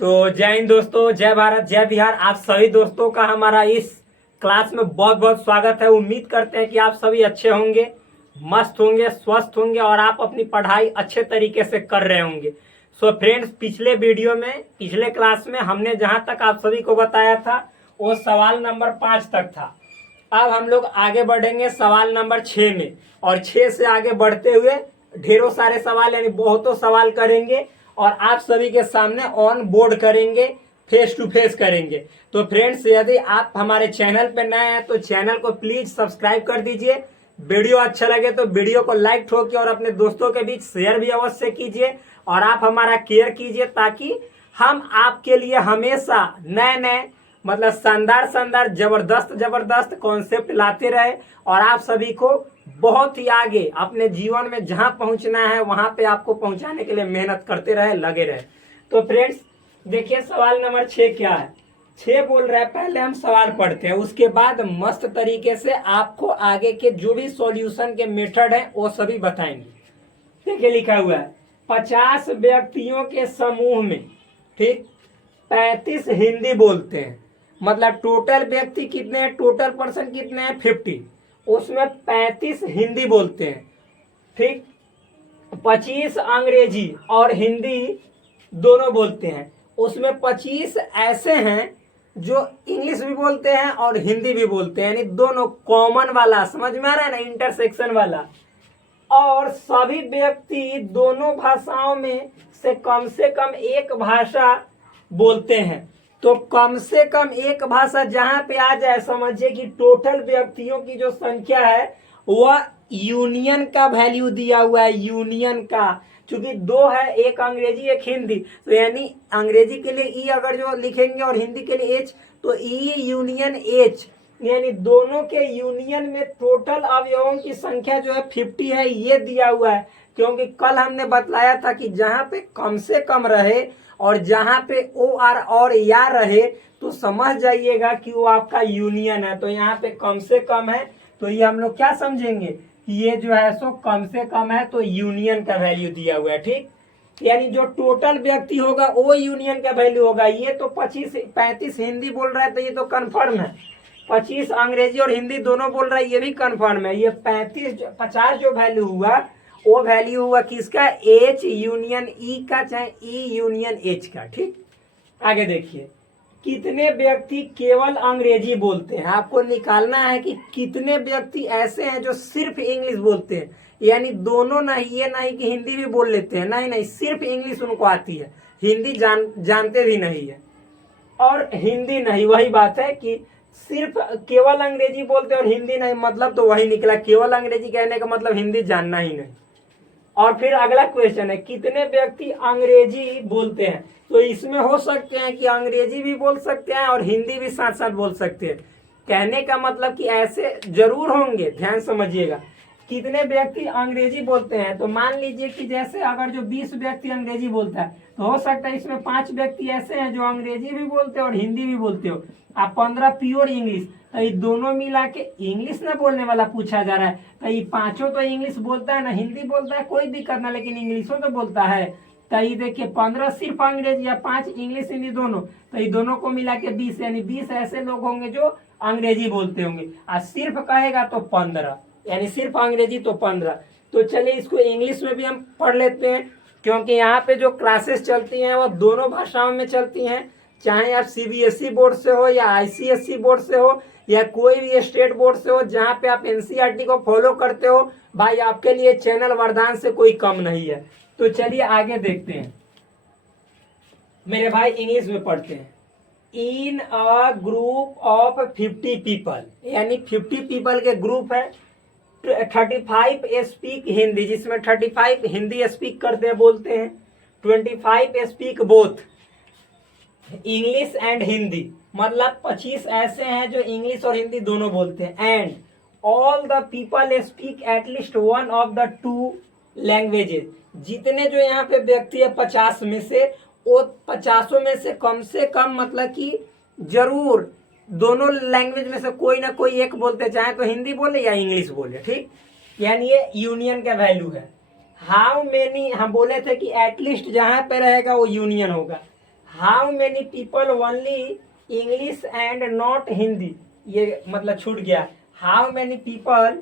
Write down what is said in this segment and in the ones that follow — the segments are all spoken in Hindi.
तो जय हिंद दोस्तों, जय भारत, जय बिहार। आप सभी दोस्तों का हमारा इस क्लास में बहुत बहुत स्वागत है। उम्मीद करते हैं कि आप सभी अच्छे होंगे, मस्त होंगे, स्वस्थ होंगे और आप अपनी पढ़ाई अच्छे तरीके से कर रहे होंगे। सो फ्रेंड्स, पिछले क्लास में हमने जहां तक आप सभी को बताया था वो सवाल नंबर 5 तक था। अब हम लोग आगे बढ़ेंगे सवाल नंबर 6 में, और 6 से आगे बढ़ते हुए ढेरों सारे सवाल यानी बहुतों सवाल करेंगे और आप सभी के सामने ऑन बोर्ड करेंगे, फेस टू फेस करेंगे। तो फ्रेंड्स, यदि आप हमारे चैनल पर नए हैं तो चैनल को प्लीज सब्सक्राइब कर दीजिए। वीडियो अच्छा लगे तो वीडियो को लाइक ठोकिए और अपने दोस्तों के बीच शेयर भी अवश्य कीजिए और आप हमारा केयर कीजिए, ताकि हम आपके लिए हमेशा नए नए मतलब शानदार जबरदस्त कॉन्सेप्ट लाते रहे और आप सभी को बहुत ही आगे अपने जीवन में जहां पहुंचना है वहां पे आपको पहुंचाने के लिए मेहनत करते रहे, लगे रहे। तो फ्रेंड्स देखिए, सवाल नंबर 6 क्या है। 6 बोल रहा है, पहले हम सवाल पढ़ते हैं, उसके बाद मस्त तरीके से आपको आगे के जो भी सॉल्यूशन के मेथड है वो सभी बताएंगे। देखिए लिखा हुआ है 50 व्यक्तियों के समूह में, ठीक, 35 हिंदी बोलते हैं। मतलब टोटल व्यक्ति कितने हैं, टोटल पर्सन कितने हैं, 50। उसमें 35 हिंदी बोलते हैं, ठीक। 25 अंग्रेजी और हिंदी दोनों बोलते हैं। उसमें 25 ऐसे हैं जो इंग्लिश भी बोलते हैं और हिंदी भी बोलते हैं, यानी दोनों कॉमन वाला, समझ में आ रहा है ना, इंटरसेक्शन वाला। और सभी व्यक्ति दोनों भाषाओं में से कम एक भाषा बोलते हैं। तो कम से कम एक भाषा जहां पे आ जाए, समझिए कि टोटल व्यक्तियों की जो संख्या है वह यूनियन का वैल्यू दिया हुआ है, यूनियन का। क्योंकि 2 है, एक अंग्रेजी एक हिंदी, तो यानी अंग्रेजी के लिए ई अगर जो लिखेंगे और हिंदी के लिए एच, तो ई यूनियन एच, यानी दोनों के यूनियन में टोटल अवयवों की संख्या जो है 50 है, ये दिया हुआ है। क्योंकि कल हमने बतलाया था कि जहां पे कम से कम रहे और जहां पे ओ आर और या रहे तो समझ जाइएगा कि वो आपका यूनियन है। तो यहाँ पे कम से कम है, तो ये हम लोग क्या समझेंगे कि ये जो है सो कम से कम है, तो यूनियन का वैल्यू दिया हुआ है, ठीक। यानी जो टोटल व्यक्ति होगा वो यूनियन का वैल्यू होगा। ये तो 35 हिंदी बोल रहा है तो ये तो कन्फर्म है। 25 अंग्रेजी और हिंदी दोनों बोल रहा है, ये भी कन्फर्म है। ये 50 जो वैल्यू हुआ वो वैल्यू हुआ किसका, एच यूनियन ई का, चाहे ई यूनियन एच का, ठीक। आगे देखिए, कितने व्यक्ति केवल अंग्रेजी बोलते हैं। आपको निकालना है कि कितने व्यक्ति ऐसे हैं जो सिर्फ इंग्लिश बोलते हैं, यानी दोनों नहीं, ये नहीं कि हिंदी भी बोल लेते हैं, नहीं, सिर्फ इंग्लिश उनको आती है, हिंदी जानते भी नहीं है और हिंदी नहीं। वही बात है कि सिर्फ केवल अंग्रेजी बोलते हैं और हिंदी नहीं, मतलब तो वही निकला, केवल अंग्रेजी कहने का मतलब हिंदी जानना ही नहीं। और फिर अगला क्वेश्चन है, कितने व्यक्ति अंग्रेजी बोलते हैं। तो इसमें हो सकते हैं कि अंग्रेजी भी बोल सकते हैं और हिंदी भी साथ साथ बोल सकते हैं। कहने का मतलब कि ऐसे जरूर होंगे, ध्यान समझिएगा। कितने व्यक्ति अंग्रेजी बोलते हैं, तो मान लीजिए कि जैसे अगर जो 20 व्यक्ति अंग्रेजी बोलता है तो हो सकता है इसमें 5 व्यक्ति ऐसे हैं जो अंग्रेजी भी बोलते हैं और हिंदी भी बोलते हो, आप 15 प्योर इंग्लिश। तो ये दोनों मिला के इंग्लिश ना बोलने वाला पूछा जा रहा है, तो ये पांचों तो इंग्लिश बोलता है ना हिंदी बोलता है, कोई दिक्कत ना, लेकिन इंग्लिशों तो बोलता है। तो ये देखिए 15 सिर्फ अंग्रेजी या 5 इंग्लिश हिंदी दोनों, तो ये दोनों को मिला के 20, यानी 20 ऐसे लोग होंगे जो अंग्रेजी बोलते होंगे। और सिर्फ कहेगा तो 15, यानी सिर्फ अंग्रेजी तो 15। तो चलिए इसको इंग्लिश में भी हम पढ़ लेते हैं, क्योंकि यहाँ पे जो क्लासेस चलती हैं वो दोनों भाषाओं में चलती हैं। चाहे आप सीबीएसई बोर्ड से हो या आईसीएसई बोर्ड से हो या कोई भी स्टेट बोर्ड से हो, जहाँ पे आप एनसीईआरटी को फॉलो करते हो, भाई आपके लिए चैनल वरदान से कोई कम नहीं है। तो चलिए आगे देखते हैं। मेरे भाई इंग्लिश में पढ़ते हैं। इन अ ग्रुप ऑफ 50 पीपल, यानी 50 पीपल के ग्रुप है। 35 स्पीक हिंदी, जिसमें 35 हिंदी स्पीक करते हैं, बोलते हैं। 25 speak both English and Hindi, मतलब 25 ऐसे हैं जो इंग्लिश और हिंदी दोनों बोलते हैं। And all the people speak at least one of the 2 languages. जितने जो यहाँ पे व्यक्ति है 50 में से, वो 50 में से कम मतलब कि जरूर दोनों लैंग्वेज में से कोई ना कोई एक बोलते, चाहे तो हिंदी बोले या इंग्लिश बोले, ठीक। यानी ये यूनियन का वैल्यू है। हाउ मेनी, हम बोले थे कि एटलीस्ट जहां पे रहेगा वो यूनियन होगा। How many people only English and not Hindi, ये मतलब छूट गया। हाउ मेनी पीपल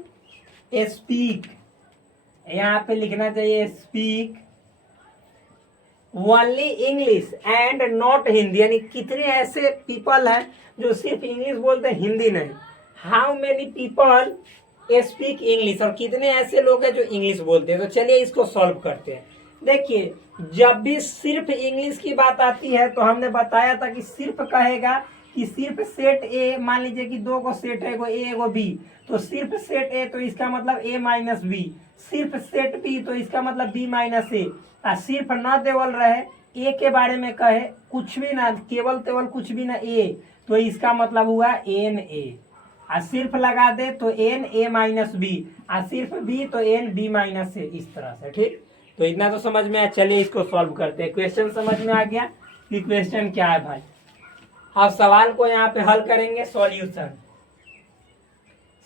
स्पीक, यहाँ पे लिखना चाहिए speak only English and not Hindi, यानी कितने ऐसे पीपल हैं जो सिर्फ इंग्लिश बोलते हैं हिंदी नहीं। How many people speak English, और कितने ऐसे लोग हैं जो इंग्लिश बोलते हैं। तो चलिए इसको सॉल्व करते हैं। देखिए जब भी सिर्फ इंग्लिश की बात आती है तो हमने बताया था कि सिर्फ कहेगा कि सिर्फ सेट ए, मान लीजिए कि दो को सेट है, एगो ए एगो बी, तो सिर्फ सेट ए तो इसका मतलब ए माइनस बी, सिर्फ सेट बी तो इसका मतलब बी माइनस ए। सिर्फ न देवल रहे ए के बारे में कहे कुछ भी ना, केवल तेवल कुछ भी ना ए, तो इसका मतलब हुआ एन ए। सिर्फ लगा दे तो एन ए माइनस बी, सिर्फ बी तो एन बी माइनस ए, इस तरह से। ठीक, तो इतना तो समझ में आया। चलिए इसको सॉल्व करते हैं। क्वेश्चन समझ में आ गया कि क्वेश्चन क्या है भाई। अब सवाल को यहाँ पे हल करेंगे। सॉल्यूशन,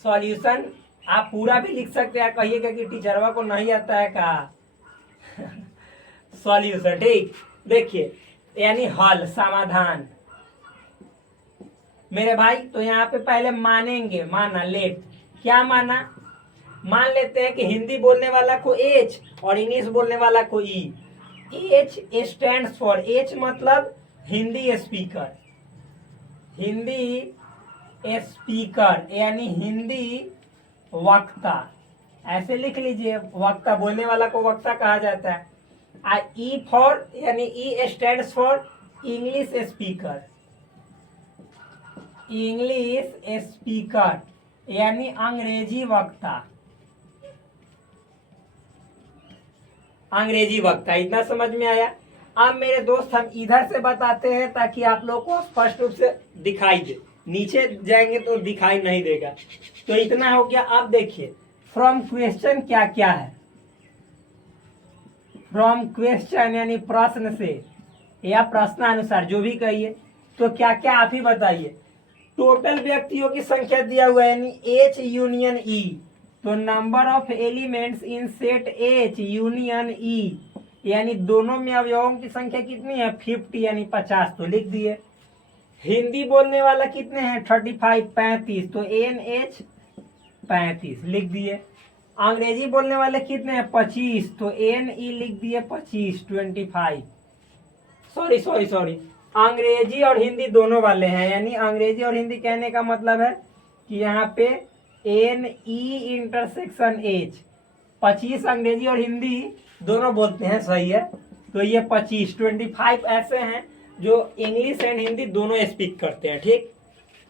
सॉल्यूशन आप पूरा भी लिख सकते हैं, कहिएगा कि टीचरवा को नहीं आता है का सॉल्यूशन। ठीक, देखिए यानी हल, समाधान मेरे भाई। तो यहाँ पे पहले मानेंगे, माना लेट, क्या माना, मान लेते हैं कि हिंदी बोलने वाला को एच और इंग्लिश बोलने वाला को ई। एच स्टैंड्स फॉर, एच मतलब हिंदी स्पीकर, हिंदी स्पीकर यानी हिंदी वक्ता, ऐसे लिख लीजिए। वक्ता, बोलने वाला को वक्ता कहा जाता है। ई फॉर यानी ई stands for English speaker, English speaker यानी अंग्रेजी वक्ता, अंग्रेजी वक्ता। इतना समझ में आया। अब मेरे दोस्त हम इधर से बताते हैं ताकि आप लोग को स्पष्ट रूप से दिखाई दे, नीचे जाएंगे तो दिखाई नहीं देगा। तो इतना हो गया। अब देखिए फ्रॉम क्वेश्चन क्या क्या है। फ्रॉम क्वेश्चन यानी प्रश्न से या प्रश्नानुसार, जो भी कहिए, तो क्या क्या आप ही बताइए। टोटल व्यक्तियों की संख्या दिया हुआ है यानी एच यूनियन ई, तो number of elements in set H union E यानी दोनों में अवयवों की संख्या कितनी है 50 यानी 50, तो लिख दिए। हिंदी बोलने वाला कितने हैं 35 35, तो एन एच 35 लिख दिए। अंग्रेजी बोलने वाले कितने हैं 25, तो एन ई लिख दिए 25 25। सॉरी अंग्रेजी और हिंदी दोनों वाले हैं, यानी अंग्रेजी और हिंदी कहने का मतलब है कि यहाँ पे एन ई इंटरसेक्शन एच, 25 अंग्रेजी और हिंदी दोनों बोलते हैं, सही है। तो ये 25 25 ऐसे हैं जो इंग्लिश एंड हिंदी दोनों स्पीक करते हैं। ठीक,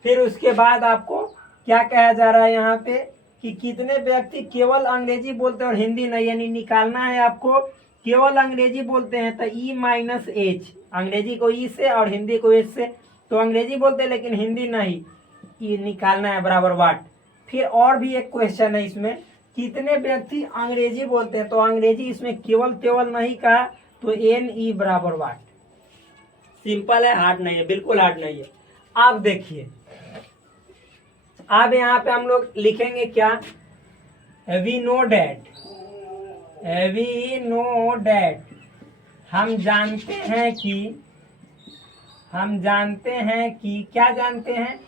फिर उसके बाद आपको क्या कहा जा रहा है यहाँ पे कि कितने व्यक्ति केवल अंग्रेजी बोलते हैं और हिंदी नहीं, यानी निकालना है आपको। केवल अंग्रेजी बोलते हैं तो ई माइनस एच, अंग्रेजी को ई से और हिंदी को एच से, तो अंग्रेजी बोलते हैं लेकिन हिंदी नहीं, ये निकालना है बराबर वाट। फिर और भी एक क्वेश्चन है इसमें, कितने व्यक्ति अंग्रेजी बोलते हैं, तो अंग्रेजी इसमें केवल तेवल नहीं कहा, तो एन ई बराबर वाट। सिंपल है, हार्ड नहीं है, बिल्कुल हार्ड नहीं है। आप देखिए अब यहाँ पे हम लोग लिखेंगे क्या, we know that, we know that, हम जानते हैं कि क्या जानते हैं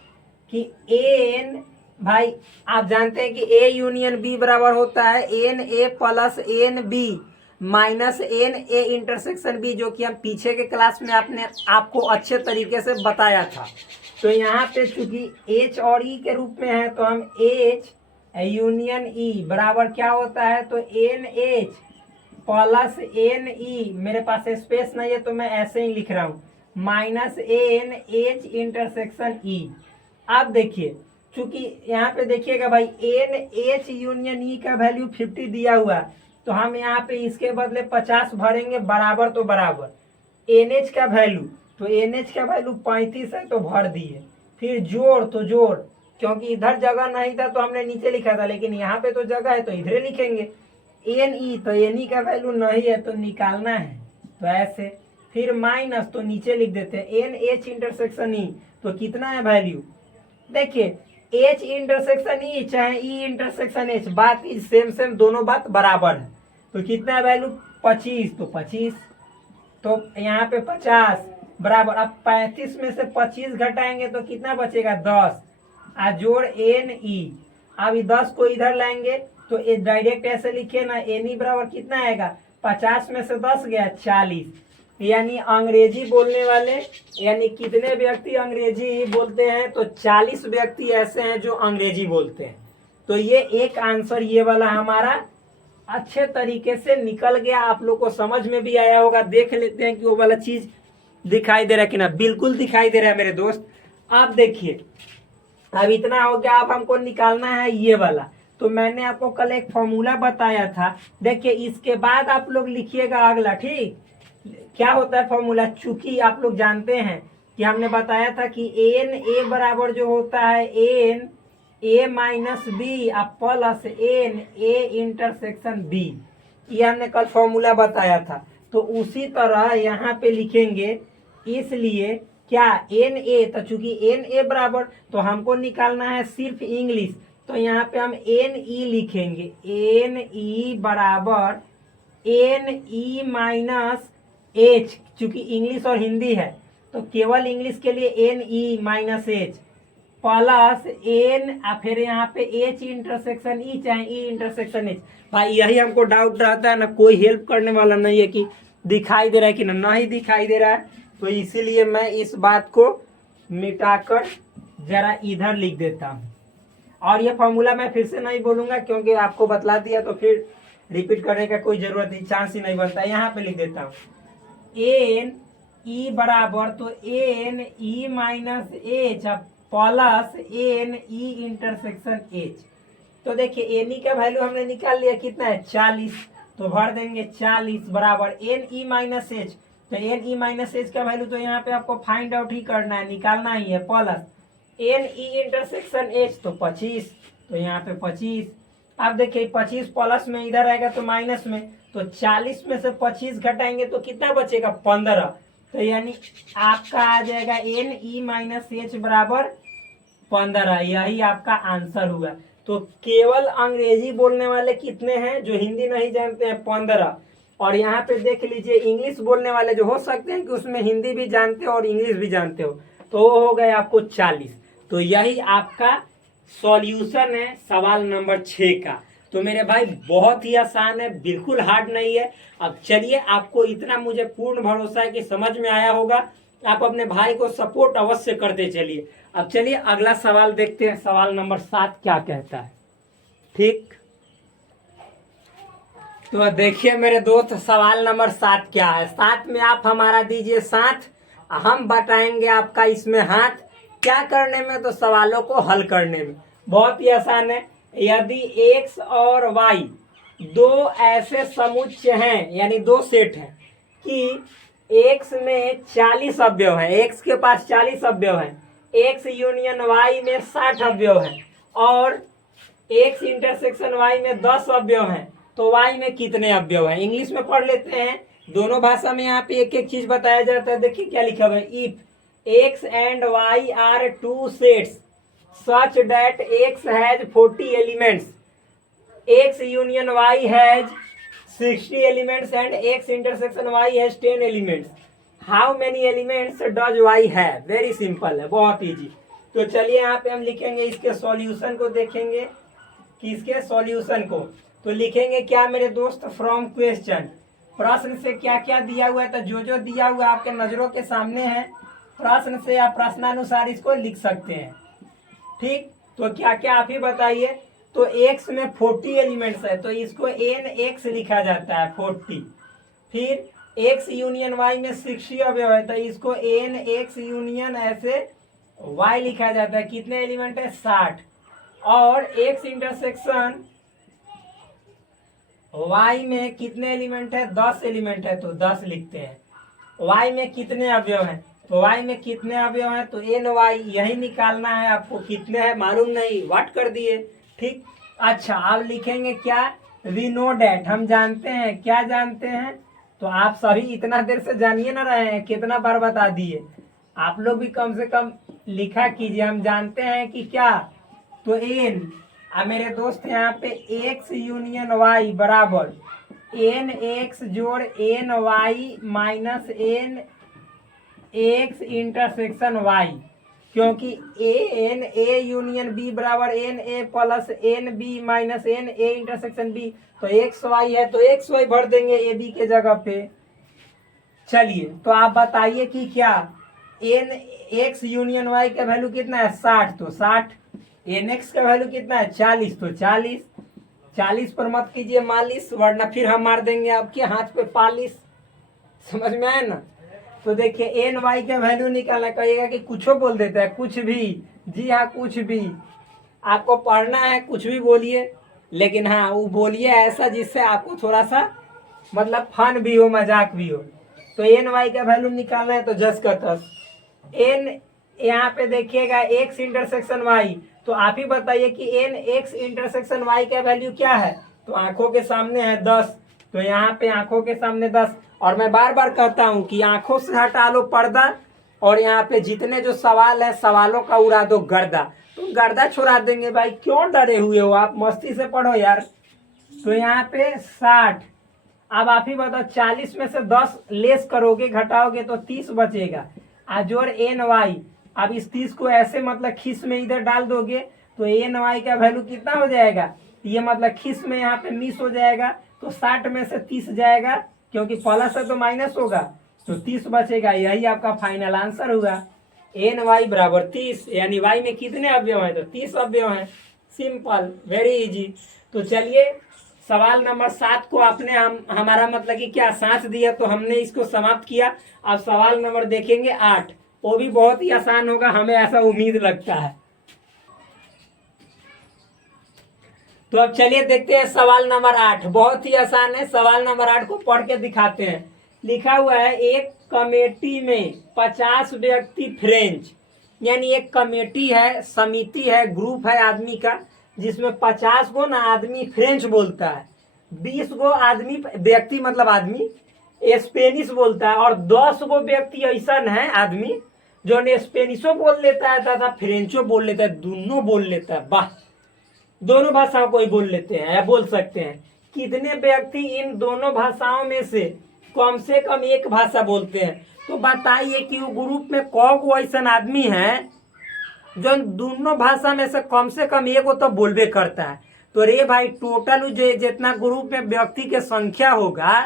कि एन, भाई आप जानते हैं कि ए यूनियन बी बराबर होता है n A plus n B minus n A intersection B, जो कि हम पीछे के क्लास में आपको अच्छे तरीके से बताया था। तो यहाँ पे चूंकि एच और ई के रूप में है तो हम एच यूनियन ई बराबर क्या होता है, तो n H plus n E, मेरे पास स्पेस नहीं है तो मैं ऐसे ही लिख रहा हूँ, minus n H intersection E. अब देखिए चूंकि यहाँ पे देखिएगा भाई एन एच यूनियन ई का वैल्यू 50 दिया हुआ, तो हम यहाँ पे इसके बदले 50 भरेंगे, बराबर तो बराबर एन एच का वैल्यू, तो एन एच का वैल्यू 35 है तो भर दिए। फिर जोड़ तो जोड़, क्योंकि इधर जगह नहीं था तो हमने नीचे लिखा था, लेकिन यहाँ पे तो जगह है तो इधर लिखेंगे। एन ई, तो एन ई का वैल्यू नहीं है तो निकालना है, तो ऐसे। फिर माइनस, तो नीचे लिख देते हैं एन एच इंटरसेक्शन ई, तो कितना है वैल्यू, देखिए एच इंटरसेक्शन ई चाहे ई इंटरसेक्शन एच, बात सेम दोनों बात बराबर है। तो कितना वैल्यू 25, तो 25, तो यहाँ पे 50 बराबर, अब 35 में से 25 घटाएंगे तो कितना बचेगा 10, जोड़ एन ई। अब 10 को इधर लाएंगे तो ये डायरेक्ट ऐसे लिखे ना, एन ई बराबर कितना आएगा, 50 में से 10 गया 40। यानी अंग्रेजी बोलने वाले, यानी कितने व्यक्ति अंग्रेजी बोलते हैं, तो 40 व्यक्ति ऐसे हैं जो अंग्रेजी बोलते हैं। तो ये एक आंसर ये वाला हमारा अच्छे तरीके से निकल गया, आप लोग को समझ में भी आया होगा। देख लेते हैं कि वो वाला चीज दिखाई दे रहा है कि ना। बिल्कुल दिखाई दे रहा है मेरे दोस्त। आप देखिए, अब इतना हो गया, अब हमको निकालना है ये वाला। तो मैंने आपको कल एक फॉर्मूला बताया था, देखिए इसके बाद आप लोग लिखिएगा अगला, ठीक। क्या होता है फॉर्मूला, चूंकि आप लोग जानते हैं कि हमने बताया था कि एन ए बराबर जो होता है n A minus B plus n A intersection B, ये हमने कल फॉर्मूला बताया था। तो उसी तरह यहाँ पे लिखेंगे, इसलिए क्या एन ए, तो चूंकि एन ए बराबर, तो हमको निकालना है सिर्फ इंग्लिश, तो यहाँ पे हम एन ई लिखेंगे, एन ई बराबर एन ई माइनस एच, चूंकि इंग्लिश और हिंदी है तो केवल इंग्लिश के लिए n E minus H plus n, फिर यहाँ पे एच इंटरसेक्शन ई, चाहे ई इंटरसेक्शन एच। भाई यही हमको डाउट रहता है ना, कोई हेल्प करने वाला नहीं है कि दिखाई दे रहा है कि नहीं दिखाई दे रहा है। तो इसीलिए मैं इस बात को मिटाकर जरा इधर लिख देता हूँ। और ये फॉर्मूला मैं फिर से नहीं बोलूंगा क्योंकि आपको बतला दिया, तो फिर रिपीट करने का कोई जरूरत ही, चांस ही नहीं बनता। यहाँ पे लिख देता हूँ एन ई बराबर, तो n E minus H plus n E intersection H. तो देखिए एन ई का वैल्यू हमने निकाल लिया, कितना है 40, तो भर देंगे 40 बराबर एन ई माइनस एच। तो एन ई माइनस एच का वैल्यू तो यहाँ पे आपको फाइंड आउट ही करना है, निकालना ही है, plus n E intersection H तो 25, तो यहाँ पे 25। अब देखिए 25 प्लस में इधर आएगा तो माइनस में, तो 40 में से 25 घटाएंगे तो कितना बचेगा 15। तो यानी आपका आ जाएगा एन ई माइनस एच बराबर 15, यही आपका आंसर हुआ। तो केवल अंग्रेजी बोलने वाले कितने हैं, जो हिंदी नहीं जानते हैं 15। और यहाँ पे देख लीजिए इंग्लिश बोलने वाले जो हो सकते हैं कि उसमें हिंदी भी जानते हो और इंग्लिश भी जानते हो, तो वो हो गए आपको 40। तो यही आपका सॉल्यूशन है सवाल नंबर 6 का। तो मेरे भाई बहुत ही आसान है, बिल्कुल हार्ड नहीं है। अब चलिए, आपको इतना मुझे पूर्ण भरोसा है कि समझ में आया होगा। आप अपने भाई को सपोर्ट अवश्य करते चलिए। अब चलिए अगला सवाल देखते हैं, सवाल नंबर 7 क्या कहता है, ठीक। तो देखिए मेरे दोस्त, सवाल नंबर 7 क्या है। 7 में आप हमारा दीजिए साथ, हम बताएंगे आपका इसमें हाथ। क्या करने में, तो सवालों को हल करने में बहुत ही आसान है। यदि x और y दो ऐसे समुच्चय हैं, यानी दो सेट हैं कि x में 40 अवयव है, x के पास 40 अवयव है, x यूनियन y में 60 अवयव है, और x इंटरसेक्शन y में 10 अवयव है, तो y में कितने अवयव है। इंग्लिश में पढ़ लेते हैं, दोनों भाषा में यहाँ पे एक एक चीज बताया जाता है। देखिए क्या लिखा हुआ है, if x and y are two sets such that x has 40 elements, x union y has 60 elements and x intersection y has 10 elements. How many elements does y have? Very simple है, बहुत इजी। तो चलिए यहाँ पे हम लिखेंगे इसके सॉल्यूशन को, देखेंगे कि इसके सॉल्यूशन को तो लिखेंगे क्या मेरे दोस्त, फ्रॉम क्वेश्चन, प्रश्न से क्या क्या दिया हुआ है। तो जो जो दिया हुआ आपके नजरों के सामने है, प्रश्न से आप प्रश्नानुसार इसको लिख सकते हैं, ठीक। तो क्या क्या आप ही बताइए। तो x में 40 एलिमेंट्स है, तो इसको एन एक्स लिखा जाता है 40। फिर x यूनियन y में 60 अवयव है, तो इसको एन एक्स यूनियन ऐसे y लिखा जाता है। कितने एलिमेंट है 60। और x इंटरसेक्शन y में कितने एलिमेंट है 10 एलिमेंट है, तो 10 लिखते हैं। y में कितने अवयव है, तो y में कितने अवयव है, तो एन वाई यही निकालना है आपको। कितने हैं मालूम नहीं, वाट कर दिए, ठीक। अच्छा, अब लिखेंगे क्या, वी नो डैट, हम जानते हैं। क्या जानते हैं, तो आप सभी इतना देर से जानिए ना रहे हैं, कितना बार बता दिए। आप लोग भी कम से कम लिखा कीजिए। हम जानते हैं कि क्या, तो एन, अब मेरे दोस्त यहाँ पे एक्स यूनियन वाई बराबर एन एक्स जोड़ n Y minus n X intersection Y, क्योंकि एन ए यूनियन बी बराबर n A plus n B minus n A intersection B. तो एक्स वाई है तो एक्स वाई भर देंगे ए बी के जगह पे। चलिए तो आप बताइए कि क्या एन एक्स यूनियन वाई का वैल्यू कितना है 60, तो 60। एन एक्स का वैल्यू कितना है 40, तो 40। 40 पर मत कीजिए मालिश, वरना फिर हम मार देंगे आपके हाथ पे पालिश। समझ में आया ना। तो देखिए एन वाई का वैल्यू निकालना, कहिएगा कि कुछ बोल देता है, कुछ भी। जी हाँ, कुछ भी। आपको पढ़ना है कुछ भी बोलिए, लेकिन हाँ वो बोलिए ऐसा जिससे आपको थोड़ा सा मतलब फन भी हो, मजाक भी हो। तो एन वाई का वैल्यू निकालना है तो जस का तस। एन यहाँ पे देखिएगा एक्स इंटरसेक्शन वाई, तो आप ही बताइए कि एन एक्स इंटरसेक्शन वाई का वैल्यू क्या है। तो आंखों के सामने है 10, तो यहाँ पे आंखों के सामने 10। और मैं बार बार कहता हूँ कि आंखों से हटा लो पर्दा, और यहाँ पे जितने जो सवाल है सवालों का उड़ा दो गर्दा। तो गर्दा छुड़ा देंगे भाई, क्यों डरे हुए हो आप, मस्ती से पढ़ो यार। तो यहाँ पे 60। अब आप ही बताओ 40 में से 10 लेस करोगे, घटाओगे तो 30 बचेगा। जोड़ एन वाई, अब इस 30 को ऐसे मतलब खीस में इधर डाल दोगे तो एन वाई का वैल्यू कितना हो जाएगा, ये मतलब खीस में यहाँ पे मिस हो जाएगा, तो 60 में से 30 जाएगा, क्योंकि प्लस है तो माइनस होगा, तो 30 बचेगा। यही आपका फाइनल आंसर हुआ। एन वाई बराबर 30, यानी वाई में कितने अवयव हैं, तो 30 अवयव हैं। Simple, very easy. तो चलिए सवाल नंबर 7 को आपने हमारा मतलब कि क्या साथ दिया, तो हमने इसको समाप्त किया। अब सवाल नंबर देखेंगे 8, वो भी बहुत ही आसान होगा, हमें ऐसा उम्मीद लगता है। तो अब चलिए देखते हैं सवाल नंबर 8, बहुत ही आसान है। सवाल नंबर 8 को पढ़ के दिखाते हैं। लिखा हुआ है एक कमेटी में 50 व्यक्ति फ्रेंच, यानी एक कमेटी है, समिति है, ग्रुप है आदमी का, जिसमें 50 गो ना आदमी फ्रेंच बोलता है, 20 गो आदमी व्यक्ति मतलब आदमी स्पेनिश बोलता है, और 10 गो व्यक्ति ऐसा है आदमी जो ने स्पेनिशो बोल लेता है तथा फ्रेंचो बोल लेता है, दोनों बोल लेता है। वाह, दोनों भाषाओं को ही बोल लेते हैं या बोल सकते हैं। कितने व्यक्ति इन दोनों भाषाओं में से कम एक भाषा बोलते हैं। तो बताइए कि वो ग्रुप में कौन ऐसा आदमी है जो दोनों भाषा में से कम एक तो बोलबे करता है। तो रे भाई टोटल जितना ग्रुप में व्यक्ति के संख्या होगा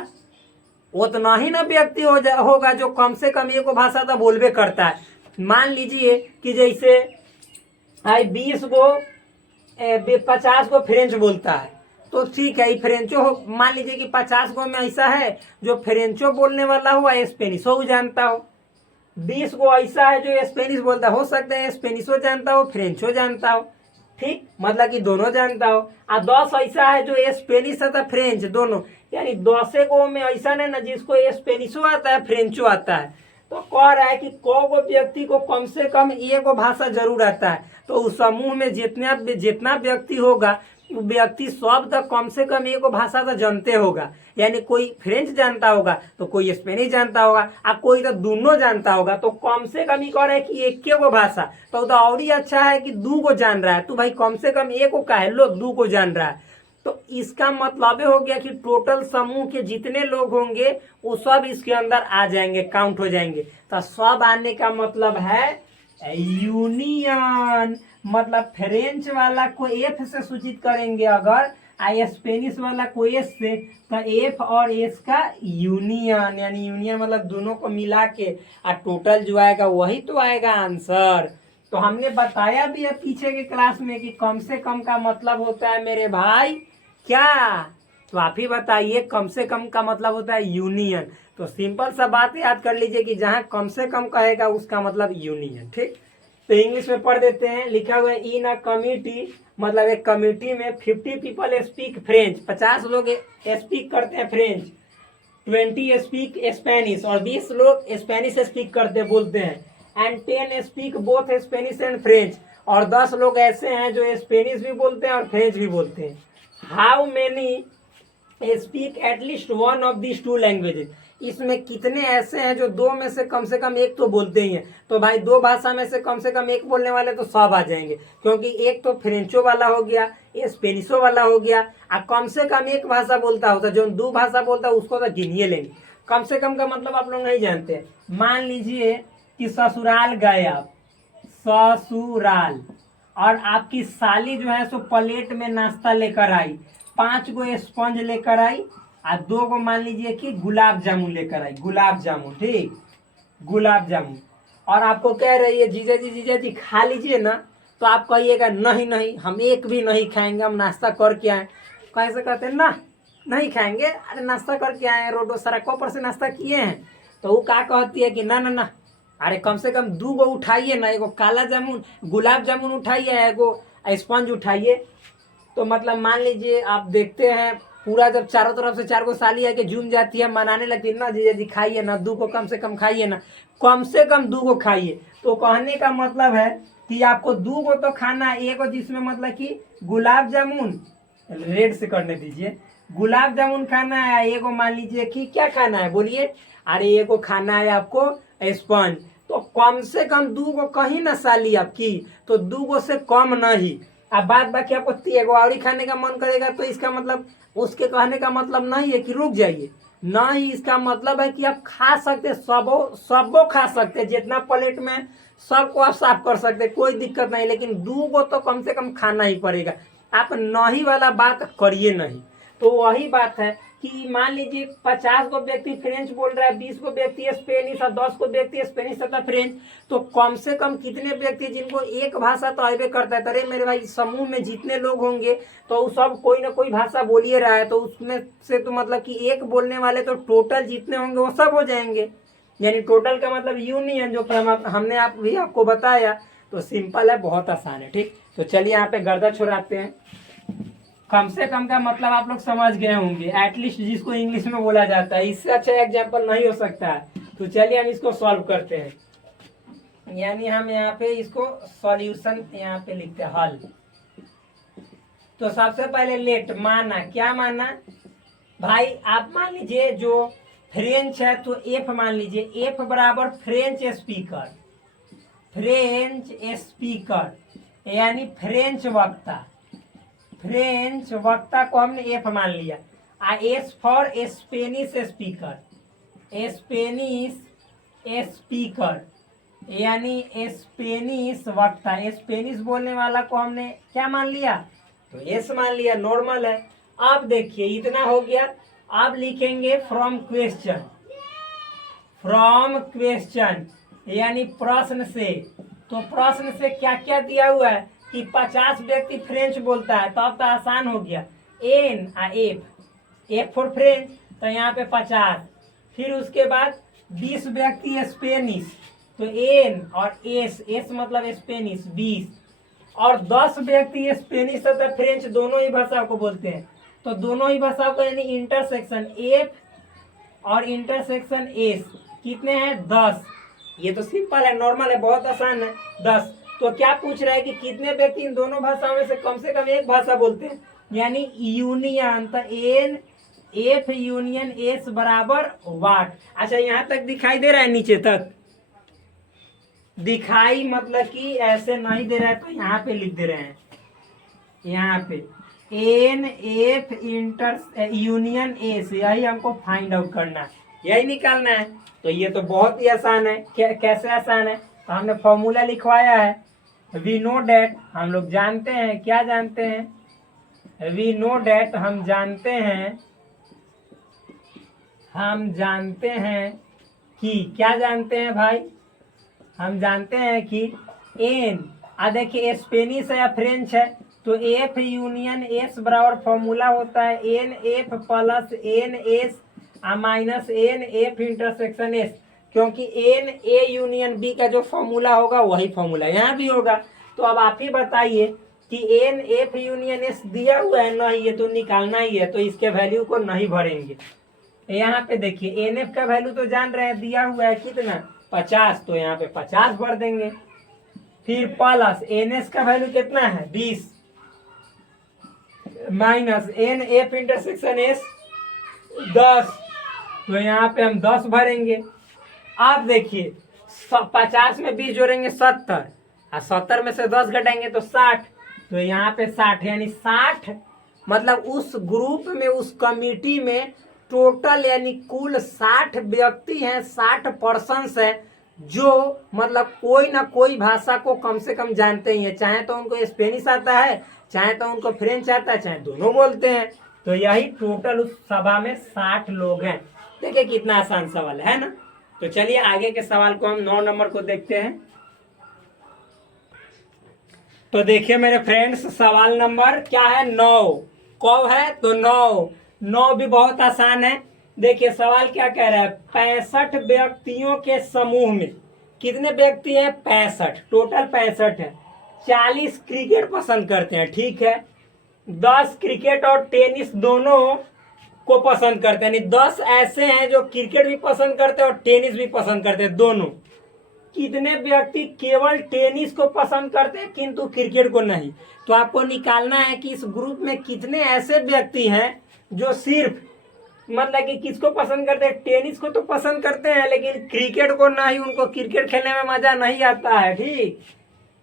उतना ही ना व्यक्ति होगा जो कम से कम एक भाषा तो बोलबे करता है। मान लीजिए कि जैसे 20 गो 50 गो फ्रेंच बोलता है, तो ठीक है फ्रेंचो हो। मान लीजिए कि 50 गो में ऐसा है जो फ्रेंचो बोलने वाला हो, स्पेनिशो जानता हो। 20 गो ऐसा है जो स्पेनिश बोलता हो सकता है स्पेनिशो जानता हो, फ्रेंचो जानता हो, ठीक, मतलब कि दोनों जानता हो। और 10 ऐसा है जो स्पेनिश आता फ्रेंच दोनों, यानी 10 गो में ऐसा है ना जिसको स्पेनिशो आता है फ्रेंचो आता है। तो कह रहा है कि को व्यक्ति को कम से कम एक भाषा जरूर आता है। तो उस समूह में जितना व्यक्ति होगा व्यक्ति सब तक कम से कम एक भाषा तो जानते होगा, यानी कोई फ्रेंच जानता होगा तो कोई स्पेनिश जानता होगा और कोई तो दोनों जानता होगा। तो कम से कम ही कह रहा है कि एक को भाषा, तो और ही अच्छा है कि 2 को जान रहा है। तो भाई कम से कम एक को कहे लो 2 को जान रहा है। तो इसका मतलब हो गया कि टोटल समूह के जितने लोग होंगे वो सब इसके अंदर आ जाएंगे, काउंट हो जाएंगे। तो सब आने का मतलब है यूनियन, मतलब फ्रेंच वाला को एफ से सूचित करेंगे अगर, स्पेनिश वाला को एस से, तो एफ और एस का यूनियन, यानी यूनियन मतलब दोनों को मिला के और टोटल जो आएगा वही तो आएगा आंसर। तो हमने बताया भी है पीछे के क्लास में कि कम से कम का मतलब होता है मेरे भाई क्या, तो आप ही बताइए। कम से कम का मतलब होता है यूनियन। तो सिंपल सा बात याद कर लीजिए कि जहां कम से कम कहेगा उसका मतलब यूनियन, ठीक। तो इंग्लिश में पढ़ देते हैं। लिखा हुआ है इन अ कमिटी, मतलब एक कमिटी में 50 पीपल स्पीक फ्रेंच, 50 लोग स्पीक करते हैं फ्रेंच, 20 स्पीक स्पेनिश, और 20 लोग स्पेनिश स्पीक करते बोलते हैं, and 10 speak both Spanish and French, और 10 लोग ऐसे हैं जो स्पेनिश भी बोलते हैं और फ्रेंच भी बोलते हैं। How many speak at least one of this 2 languages, इसमें कितने ऐसे हैं जो 2 में से कम एक तो बोलते ही हैं। तो भाई 2 भाषा में से कम एक बोलने वाले तो सब आ जाएंगे, क्योंकि एक तो फ्रेंचो वाला हो गया, स्पेनिशो वाला हो गया, और कम से कम एक भाषा बोलता होता, जो 2 भाषा बोलता है उसको तो गिनिए लेंगे। कम से कम का मतलब आप लोग नहीं जानते। मान लीजिए कि ससुराल गए आप, ससुराल, और आपकी साली जो है सो प्लेट में नाश्ता लेकर आई, 5 गो स्पंज लेकर आई, और 2 गो मान लीजिए कि गुलाब जामुन लेकर आई, गुलाब जामुन, ठीक, गुलाब जामुन, और आपको कह रही है जीजा जी खा लीजिए ना, तो आप कहिएगा नहीं नहीं हम एक भी नहीं खाएंगे, हम नाश्ता करके आए। कैसे कहते हैं ना, नहीं खाएंगे, अरे नाश्ता करके आए हैं, रोडो सड़कों पर से नाश्ता किए हैं। तो वो क्या कहती है कि ना ना ना, अरे कम से कम 2 गो उठाइए ना, एगो काला जामुन, गुलाब जामुन उठाइए, एगो स्पंज उठाइए। तो मतलब मान लीजिए आप देखते हैं पूरा जब चारों तरफ से 4 गो साली आके झूम जाती है, मनाने लगती है ना, जीजा जी खाइए ना, 2 गो कम से कम खाइए ना, कम से कम 2 गो खाइए। तो कहने का मतलब है कि आपको 2 गो तो खाना है, एक जिसमें मतलब कि गुलाब जामुन, रेड से करने दीजिए, गुलाब जामुन खाना है, एगो मान लीजिए कि क्या खाना है बोलिए, अरे एगो खाना है आपको स्पंज। तो कम से कम 2 गो कहीं ना साली आपकी, तो 2 गो से कम नहीं। अब बात बाकी आपको 3 गो और खाने का मन करेगा, तो इसका मतलब उसके कहने का मतलब नहीं है कि रुक जाइए, नहीं, इसका मतलब है कि आप खा सकते, सबो खा सकते, जितना प्लेट में सबको आप साफ कर सकते, कोई दिक्कत नहीं, लेकिन 2 गो तो कम से कम खाना ही पड़ेगा। आप नहीं वाला बात करिए नहीं। तो वही बात है कि मान लीजिए 50 गो व्यक्ति फ्रेंच बोल रहा है, 20 गो व्यक्ति स्पेनिश और 10 गो व्यक्ति स्पेनिश तथा फ्रेंच, तो कम से कम कितने व्यक्ति जिनको एक भाषा तो आवे करता है। अरे मेरे भाई, समूह में जितने लोग होंगे तो वो सब कोई ना कोई भाषा बोल ही रहा है, तो उसमें से तो मतलब कि एक बोलने वाले तो टोटल जितने होंगे वो सब हो जाएंगे, यानी टोटल का मतलब यूनियन, जो कि हमने आपको बताया। तो सिंपल है, बहुत आसान है, ठीक। तो चलिए यहाँ पे गर्दा छुड़ाते हैं। कम से कम का मतलब आप लोग समझ गए होंगे, एटलीस्ट जिसको इंग्लिश में बोला जाता है, इससे अच्छा एग्जाम्पल नहीं हो सकता है। तो चलिए हम इसको सॉल्व करते हैं, यानी हम यहाँ पे इसको सॉल्यूशन यहाँ पे लिखते हैं, हल। तो सबसे पहले लेट माना, क्या माना भाई, आप मान लीजिए जो फ्रेंच है तो एफ मान लीजिए, एफ बराबर फ्रेंच स्पीकर, फ्रेंच स्पीकर यानी फ्रेंच वक्ता, फ्रेंच वक्ता को हमने एफ मान लिया। S for Spanish speaker, Spanish speaker यानी स्पेनिश वक्ता, स्पेनिश बोलने वाला को हमने क्या मान लिया, तो एस मान लिया, नॉर्मल है। अब देखिए इतना हो गया, अब लिखेंगे फ्रॉम क्वेश्चन, फ्रॉम क्वेश्चन यानी प्रश्न से। तो प्रश्न से क्या क्या दिया हुआ है कि 50 व्यक्ति फ्रेंच बोलता है, तो अब तो आसान हो गया, n F, F for French, तो यहाँ पे 50, फिर उसके बाद 20 व्यक्ति स्पेनिश, तो एन और एस, एस मतलब स्पेनिश 20, और 10 व्यक्ति स्पेनिश तथा फ्रेंच दोनों ही भाषाओं को बोलते हैं, तो दोनों ही भाषाओं को यानी इंटरसेक्शन एफ और इंटरसेक्शन एस कितने हैं, 10। ये तो सिंपल है, नॉर्मल है, बहुत आसान है, 10। तो क्या पूछ रहा है कि कितने व्यक्ति इन दोनों भाषाओं में से कम एक भाषा बोलते हैं, यानी यूनियन, तो एन एफ यूनियन एस बराबर वाट। अच्छा यहाँ तक दिखाई दे रहा है, नीचे तक दिखाई मतलब कि ऐसे नहीं दे रहा है, तो यहाँ पे लिख दे रहे हैं, यहाँ पे n F inter union S, यही हमको फाइंड आउट करना है, यही निकालना है। तो ये तो बहुत ही आसान है, कैसे आसान है, तो हमने फॉर्मूला लिखवाया है, वी नो डेट, हम लोग जानते हैं, क्या जानते हैं, वी नो डेट, हम जानते हैं, हम जानते हैं कि, क्या जानते हैं भाई, हम जानते हैं कि एन, देखिए स्पेनिश है या फ्रेंच है, तो एफ यूनियन एस बराबर फॉर्मूला होता है n F plus n S minus n F intersection S, क्योंकि एन ए यूनियन बी का जो फॉर्मूला होगा वही फॉर्मूला यहाँ भी होगा। तो अब आप ही बताइए कि एन एफ यूनियन एस दिया हुआ है, नहीं, ये तो निकालना ही है, तो इसके वैल्यू को नहीं भरेंगे। यहाँ पे देखिए एन एफ का वैल्यू तो जान रहे हैं, दिया हुआ है कितना, 50, तो यहाँ पे 50 भर देंगे। फिर प्लस एन एस का वैल्यू कितना है, 20, minus n F intersection S 10, तो यहाँ पे हम 10 भरेंगे। आप देखिए 50 में 20 जोड़ेंगे 70, और 70 में से 10 घटाएंगे तो 60, तो यहाँ पे 60, यानी 60 मतलब उस ग्रुप में, उस कमिटी में टोटल यानी कुल 60 व्यक्ति हैं, 60 पर्सन्स है, जो मतलब कोई ना कोई भाषा को कम से कम जानते ही है, चाहे तो उनको स्पेनिश आता है, चाहे तो उनको फ्रेंच आता है, चाहे दोनों बोलते हैं। तो यही टोटल उस सभा में 60 लोग हैं। देखिए कितना आसान सवाल है ना। तो चलिए आगे के सवाल को हम 9 नंबर को देखते हैं। तो देखिए मेरे फ्रेंड्स, सवाल नंबर क्या है, 9। कब है तो 9। 9 भी बहुत आसान है। देखिए सवाल क्या कह रहा है, 65 व्यक्तियों के समूह में, कितने व्यक्ति हैं, 65, टोटल 65 है। 40 क्रिकेट पसंद करते हैं, ठीक है। 10 क्रिकेट और टेनिस दोनों को पसंद करते हैं, यानी 10 ऐसे हैं जो क्रिकेट भी पसंद करते हैं और टेनिस भी पसंद करते हैं, दोनों। कितने व्यक्ति केवल टेनिस को पसंद करते हैं किंतु क्रिकेट को नहीं। तो आपको निकालना है कि इस ग्रुप में कितने ऐसे व्यक्ति हैं जो सिर्फ मतलब कि किसको पसंद करते हैं, टेनिस को तो पसंद करते हैं लेकिन क्रिकेट को नहीं, उनको क्रिकेट खेलने में मजा नहीं आता है, ठीक।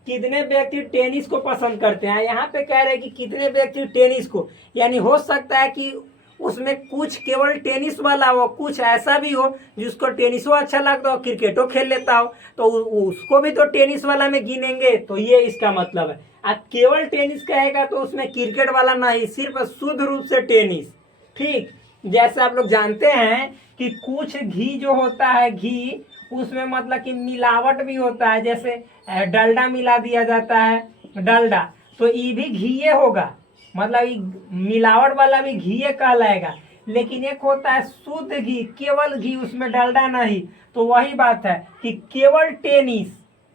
कितने व्यक्ति टेनिस को पसंद करते हैं, यहाँ पे कह रहे हैं कि कितने व्यक्ति टेनिस को, यानी हो सकता है कि उसमें कुछ केवल टेनिस वाला हो, कुछ ऐसा भी हो जिसको टेनिसो अच्छा लगता हो, क्रिकेटो खेल लेता हो, तो उसको भी तो टेनिस वाला में गिनेंगे। तो ये इसका मतलब है। अब केवल टेनिस कहेगा तो उसमें क्रिकेट वाला नहीं, सिर्फ शुद्ध रूप से टेनिस, ठीक। जैसे आप लोग जानते हैं कि कुछ घी जो होता है, घी उसमें मतलब कि मिलावट भी होता है, जैसे डलडा मिला दिया जाता है, डलडा, तो ये भी घी होगा, मतलब मिलावट वाला भी घी कहलाएगा। लेकिन एक होता है शुद्ध घी, केवल घी, उसमें डलडा नहीं। तो वही बात है कि केवल टेनिस,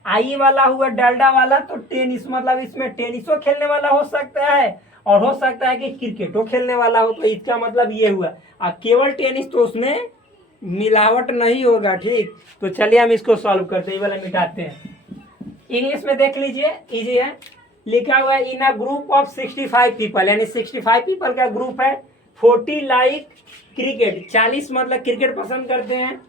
आई वाला हुआ डलडा वाला, तो टेनिस मतलब इसमें टेनिसो खेलने वाला हो सकता है और हो सकता है कि क्रिकेटो खेलने वाला हो। तो इसका मतलब ये हुआ, और केवल टेनिस तो उसमें मिलावट नहीं होगा, ठीक। तो चलिए हम इसको सॉल्व करते हैं, ये वाला मिटाते हैं। इंग्लिश में देख लीजिए, इजी है। लिखा हुआ है इन अ ग्रुप ऑफ 65 पीपल, यानी 65 पीपल का ग्रुप है। 40 लाइक क्रिकेट, 40 मतलब क्रिकेट पसंद करते हैं।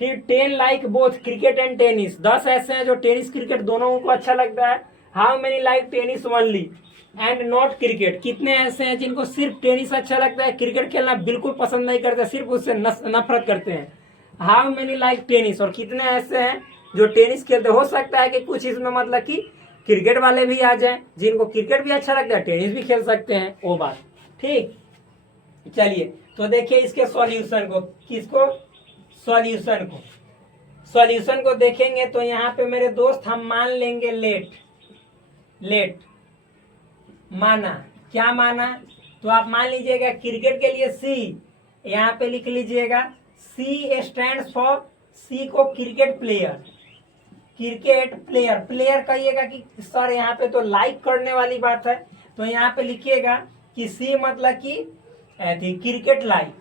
फिर 10 like both cricket and tennis, 10 ऐसे हैं जो टेनिस क्रिकेट दोनों को अच्छा लगता है। How many like tennis only and not cricket, कितने ऐसे हैं जिनको सिर्फ टेनिस अच्छा लगता है, क्रिकेट खेलना बिल्कुल पसंद नहीं करते, सिर्फ उससे नफरत करते हैं। हाउ मेनी लाइक टेनिस, और कितने ऐसे हैं जो टेनिस खेलते, हो सकता है कि कुछ इसमें मतलब कि क्रिकेट वाले भी आ जाएं, जिनको क्रिकेट भी अच्छा लगता है टेनिस भी खेल सकते हैं, वो बात, ठीक। चलिए तो देखिए इसके सॉल्यूशन को, किसको, सॉल्यूशन को देखेंगे। तो यहाँ पे मेरे दोस्त हम मान लेंगे लेट माना, क्या माना, तो आप मान लीजिएगा क्रिकेट के लिए सी, यहाँ पे लिख लीजिएगा सी स्टैंड्स फॉर, सी को क्रिकेट प्लेयर, प्लेयर कहिएगा कि सर यहाँ पे तो लाइक करने वाली बात है, तो यहाँ पे लिखिएगा कि सी मतलब कि क्रिकेट लाइक,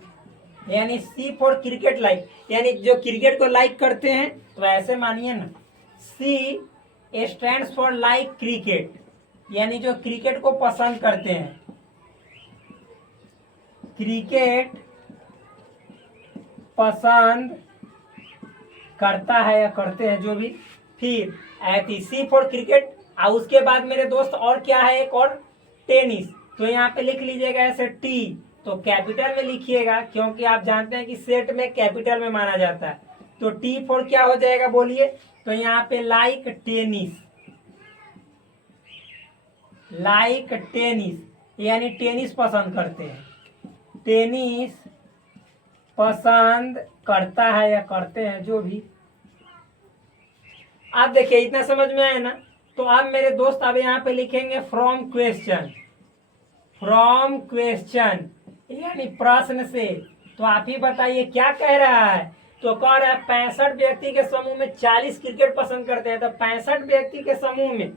यानी सी फॉर क्रिकेट लाइक, यानी जो क्रिकेट को लाइक करते हैं। तो ऐसे मानिए ना, C stands for like cricket, यानी जो क्रिकेट को पसंद करते हैं, क्रिकेट पसंद करता है या करते हैं जो भी। फिर ऐसी सी फॉर क्रिकेट, और उसके बाद मेरे दोस्त और क्या है, एक और टेनिस, तो यहाँ पे लिख लीजिएगा ऐसे टी, तो कैपिटल में लिखिएगा क्योंकि आप जानते हैं कि सेट में कैपिटल में माना जाता है। तो टी फॉर क्या हो जाएगा बोलिए, तो यहाँ पे लाइक टेनिस, यानी टेनिस पसंद करते हैं, टेनिस पसंद करता है या करते हैं जो भी। आप देखिए इतना समझ में आया ना। तो अब मेरे दोस्त अब यहाँ पे लिखेंगे फ्रॉम क्वेश्चन, यानी प्रश्न से। तो आप ही बताइए क्या कह रहा है। तो कह रहा है 65 व्यक्ति के समूह में 40 क्रिकेट पसंद करते हैं। तो 65 व्यक्ति के समूह में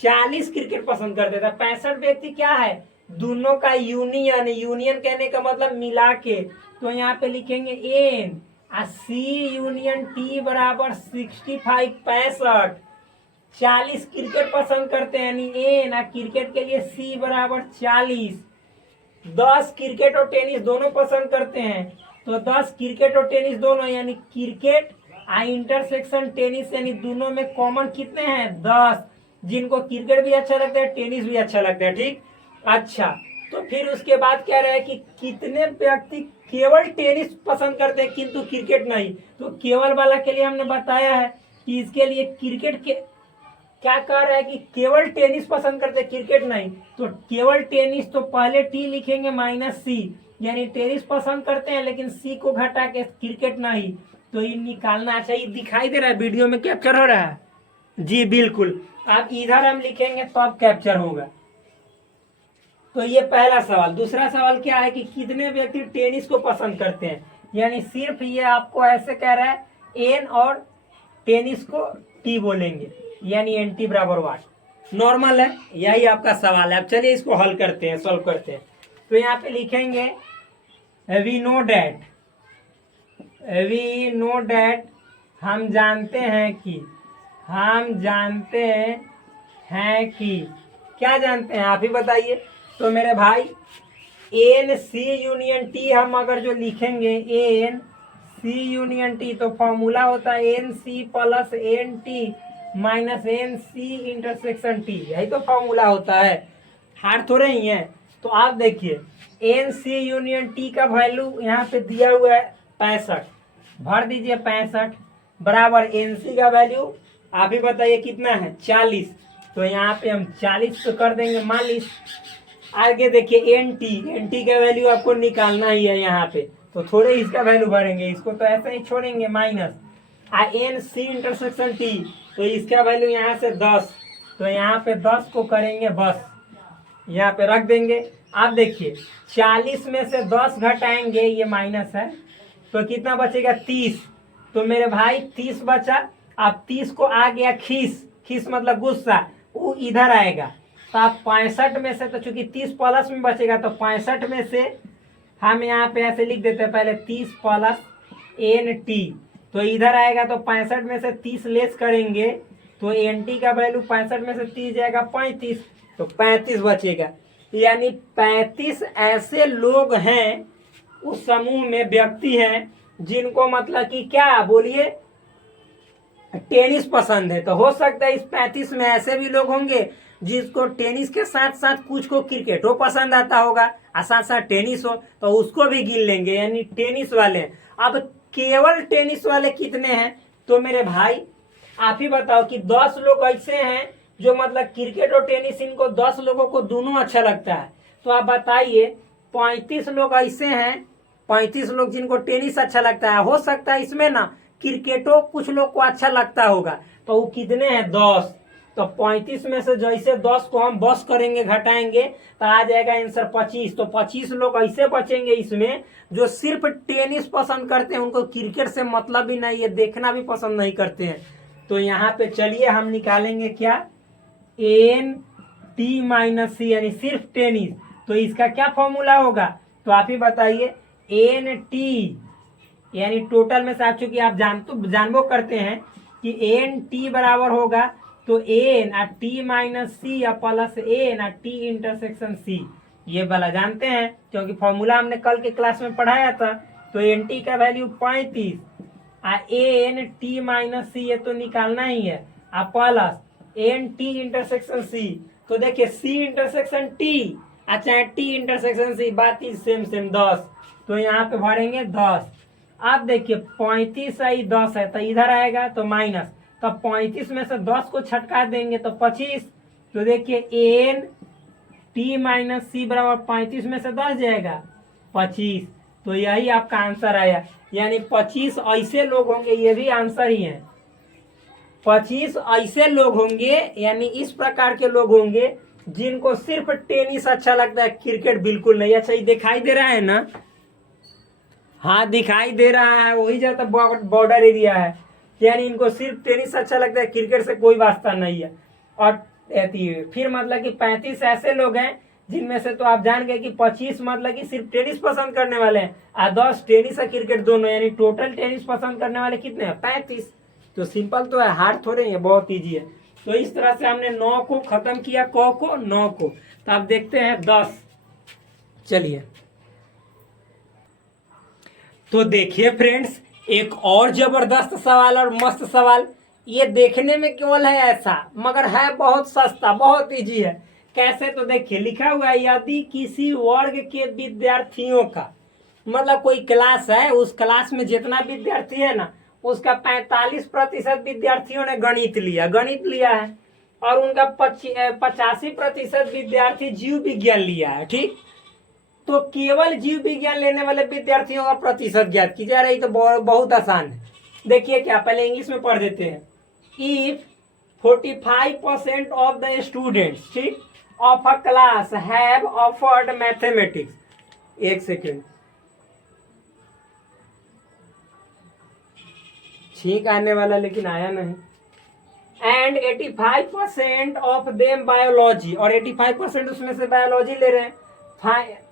40 क्रिकेट पसंद करते हैं। तो 65 व्यक्ति क्या है, दोनों का यूनियन कहने का मतलब मिला के। तो यहाँ पे लिखेंगे एन, सी यूनियन टी बराबर 65, 65, 40 क्रिकेट पसंद करते हैं, यानी एन क्रिकेट के लिए सी बराबर 40। 10 क्रिकेट और टेनिस दोनों पसंद करते हैं, तो 10 क्रिकेट और टेनिस दोनों, यानी क्रिकेट इंटरसेक्शन टेनिस, यानी दोनों में कॉमन कितने हैं, 10, जिनको क्रिकेट भी अच्छा लगता है टेनिस भी अच्छा लगता है, ठीक। अच्छा, तो फिर उसके बाद कह रहे हैं कि कितने व्यक्ति केवल टेनिस पसंद करते हैं किंतु क्रिकेट नहीं। तो केवल वाला के लिए हमने बताया है कि इसके लिए क्रिकेट के क्या कह रहा है कि केवल टेनिस पसंद करते, क्रिकेट नहीं। तो केवल टेनिस, तो पहले टी लिखेंगे -C, यानी टेनिस पसंद करते हैं लेकिन सी को घटा के क्रिकेट नहीं। तो ये निकालना चाहिए। दिखाई दे रहा है वीडियो में, कैप्चर हो रहा है जी? बिल्कुल। अब इधर हम लिखेंगे तो अब कैप्चर होगा। तो ये पहला सवाल। दूसरा सवाल क्या है कि कितने व्यक्ति टेनिस को पसंद करते हैं, यानी सिर्फ ये आपको ऐसे कह रहा है एन और टेनिस को टी बोलेंगे, यानी एन टी बराबर वाट। नॉर्मल है, यही आपका सवाल है। अब चलिए इसको हल करते हैं, सॉल्व करते हैं। तो यहाँ पे लिखेंगे वी नो डैट, हम जानते हैं कि क्या जानते हैं, आप ही बताइए। तो मेरे भाई एन सी यूनियन टी हम अगर जो लिखेंगे एन सी यूनियन टी, तो फॉर्मूला होता है n C plus n T minus n C intersection T, यही तो फॉर्मूला होता है, हार्ड थोड़े ही है। तो आप देखिए एन सी यूनियन टी का वैल्यू यहाँ पे दिया हुआ है 65, भर दीजिए 65 बराबर एन सी का वैल्यू आप ही बताइए कितना है 40। तो यहाँ पे हम 40 तो कर देंगे मालिश। आगे देखिए एन टी का वैल्यू आपको निकालना ही है यहाँ पे, तो थोड़े इसका वैल्यू भरेंगे, इसको तो ऐसे ही छोड़ेंगे minus. N C intersection T, तो इसका वैल्यू यहाँ से 10, तो यहाँ पे 10 को करेंगे बस, यहाँ पे रख देंगे। आप देखिए 40 में से 10 घटाएंगे, ये माइनस है, तो कितना बचेगा 30। तो मेरे भाई 30 बचा। अब 30 को आ गया खीस मतलब गुस्सा, वो इधर आएगा। तो आप 65 में से, तो चूंकि 30 प्लस में बचेगा, तो 65 में से हम यहाँ पे ऐसे लिख देते हैं पहले 30 प्लस एन टी, तो इधर आएगा। तो 65 में से 30 लेस करेंगे, तो एन टी का वैल्यू 65 में से 30 जाएगा 35, तो 35 बचेगा। यानी 35 ऐसे लोग हैं उस समूह में, व्यक्ति हैं जिनको मतलब कि क्या बोलिए टेनिस पसंद है। तो हो सकता है इस 35 में ऐसे भी लोग होंगे जिसको टेनिस के साथ साथ कुछ को क्रिकेटो पसंद आता होगा और साथ साथ टेनिस हो, तो उसको भी गिन लेंगे, यानी टेनिस वाले। अब केवल टेनिस वाले कितने हैं, तो मेरे भाई आप ही बताओ कि 10 लोग ऐसे हैं जो मतलब क्रिकेट और टेनिस, इनको 10 लोगों को दोनों अच्छा लगता है। तो आप बताइए 35 लोग ऐसे हैं, 35 लोग जिनको टेनिस अच्छा लगता है, हो सकता है इसमें ना क्रिकेटो कुछ लोग को अच्छा लगता होगा, तो वो कितने हैं 10। तो 35 में से जैसे 10 को हम बस करेंगे, घटाएंगे, तो आ जाएगा आंसर 25। तो 25 लोग ऐसे बचेंगे इसमें जो सिर्फ टेनिस पसंद करते हैं, उनको क्रिकेट से मतलब भी नहीं है, देखना भी पसंद नहीं करते हैं। तो यहाँ पे चलिए हम निकालेंगे क्या, एन टी माइनस सी, यानी सिर्फ टेनिस। तो इसका क्या फॉर्मूला होगा, तो आप ही बताइए। एन टी यानी टोटल में से आप, चूंकि आप जानबो करते हैं कि एन टी बराबर होगा तो एन टी माइनस सी या plus n T intersection C, ये वाला जानते हैं क्योंकि फॉर्मूला हमने कल के क्लास में पढ़ाया था। तो एन टी का value 35, n T minus C ये तो निकालना ही है, plus n T intersection C. तो देखिए सी इंटरसेक्शन टी अच्छा टी इंटरसेक्शन सी, बात ही सेम 10। तो यहाँ पे भरेंगे 10। आप देखिए 35 आई 10 है, तो इधर आएगा तो माइनस, तो 35 में से 10 को छटका देंगे तो 25। तो देखिए एन टी माइनस सी बराबर 35 में से 10 जाएगा 25। तो यही आपका आंसर आया, यानी 25 ऐसे लोग होंगे, ये भी आंसर ही है। 25 ऐसे लोग होंगे, यानी इस प्रकार के लोग होंगे जिनको सिर्फ टेनिस अच्छा लगता है, क्रिकेट बिल्कुल नहीं। अच्छा ये दिखाई दे रहा है ना, हाँ दिखाई दे रहा है, वही जाता बॉर्डर एरिया है, यानी इनको सिर्फ टेनिस अच्छा लगता है, क्रिकेट से कोई वास्ता नहीं है। और फिर मतलब कि 35 ऐसे लोग हैं जिनमें से तो आप जान गए कि 25 मतलब कि सिर्फ टेनिस पसंद करने वाले हैं, और 10 टेनिस और क्रिकेट दोनों, यानी टोटल टेनिस पसंद करने वाले कितने हैं 35। तो सिंपल तो है, हार्ड थोड़े है, बहुत ईजी है। तो इस तरह से हमने 9 को खत्म किया, को 9 को। तो आप देखते हैं 10। चलिए तो देखिए फ्रेंड्स, एक और जबरदस्त सवाल और मस्त सवाल। ये देखने में केवल है ऐसा, मगर है बहुत सस्ता, बहुत इजी है। कैसे, तो देखिए लिखा हुआ है, यदि किसी वर्ग के विद्यार्थियों का, मतलब कोई क्लास है, उस क्लास में जितना विद्यार्थी है ना, उसका 45% विद्यार्थियों ने गणित लिया है और उनका 85% विद्यार्थी जीव विज्ञान लिया है। ठीक, तो केवल जीव विज्ञान लेने वाले विद्यार्थियों का प्रतिशत ज्ञात कीजिए। रही तो बहुत आसान है। देखिए क्या, पहले इंग्लिश में पढ़ देते हैं। इफ 45% ऑफ द स्टूडेंट्स, ठीक, of a class have offered mathematics, एक सेकेंड, ठीक आने वाला लेकिन आया नहीं, एंड 85% ऑफ देम बायोलॉजी, और 85% उसमें से बायोलॉजी ले रहे हैं,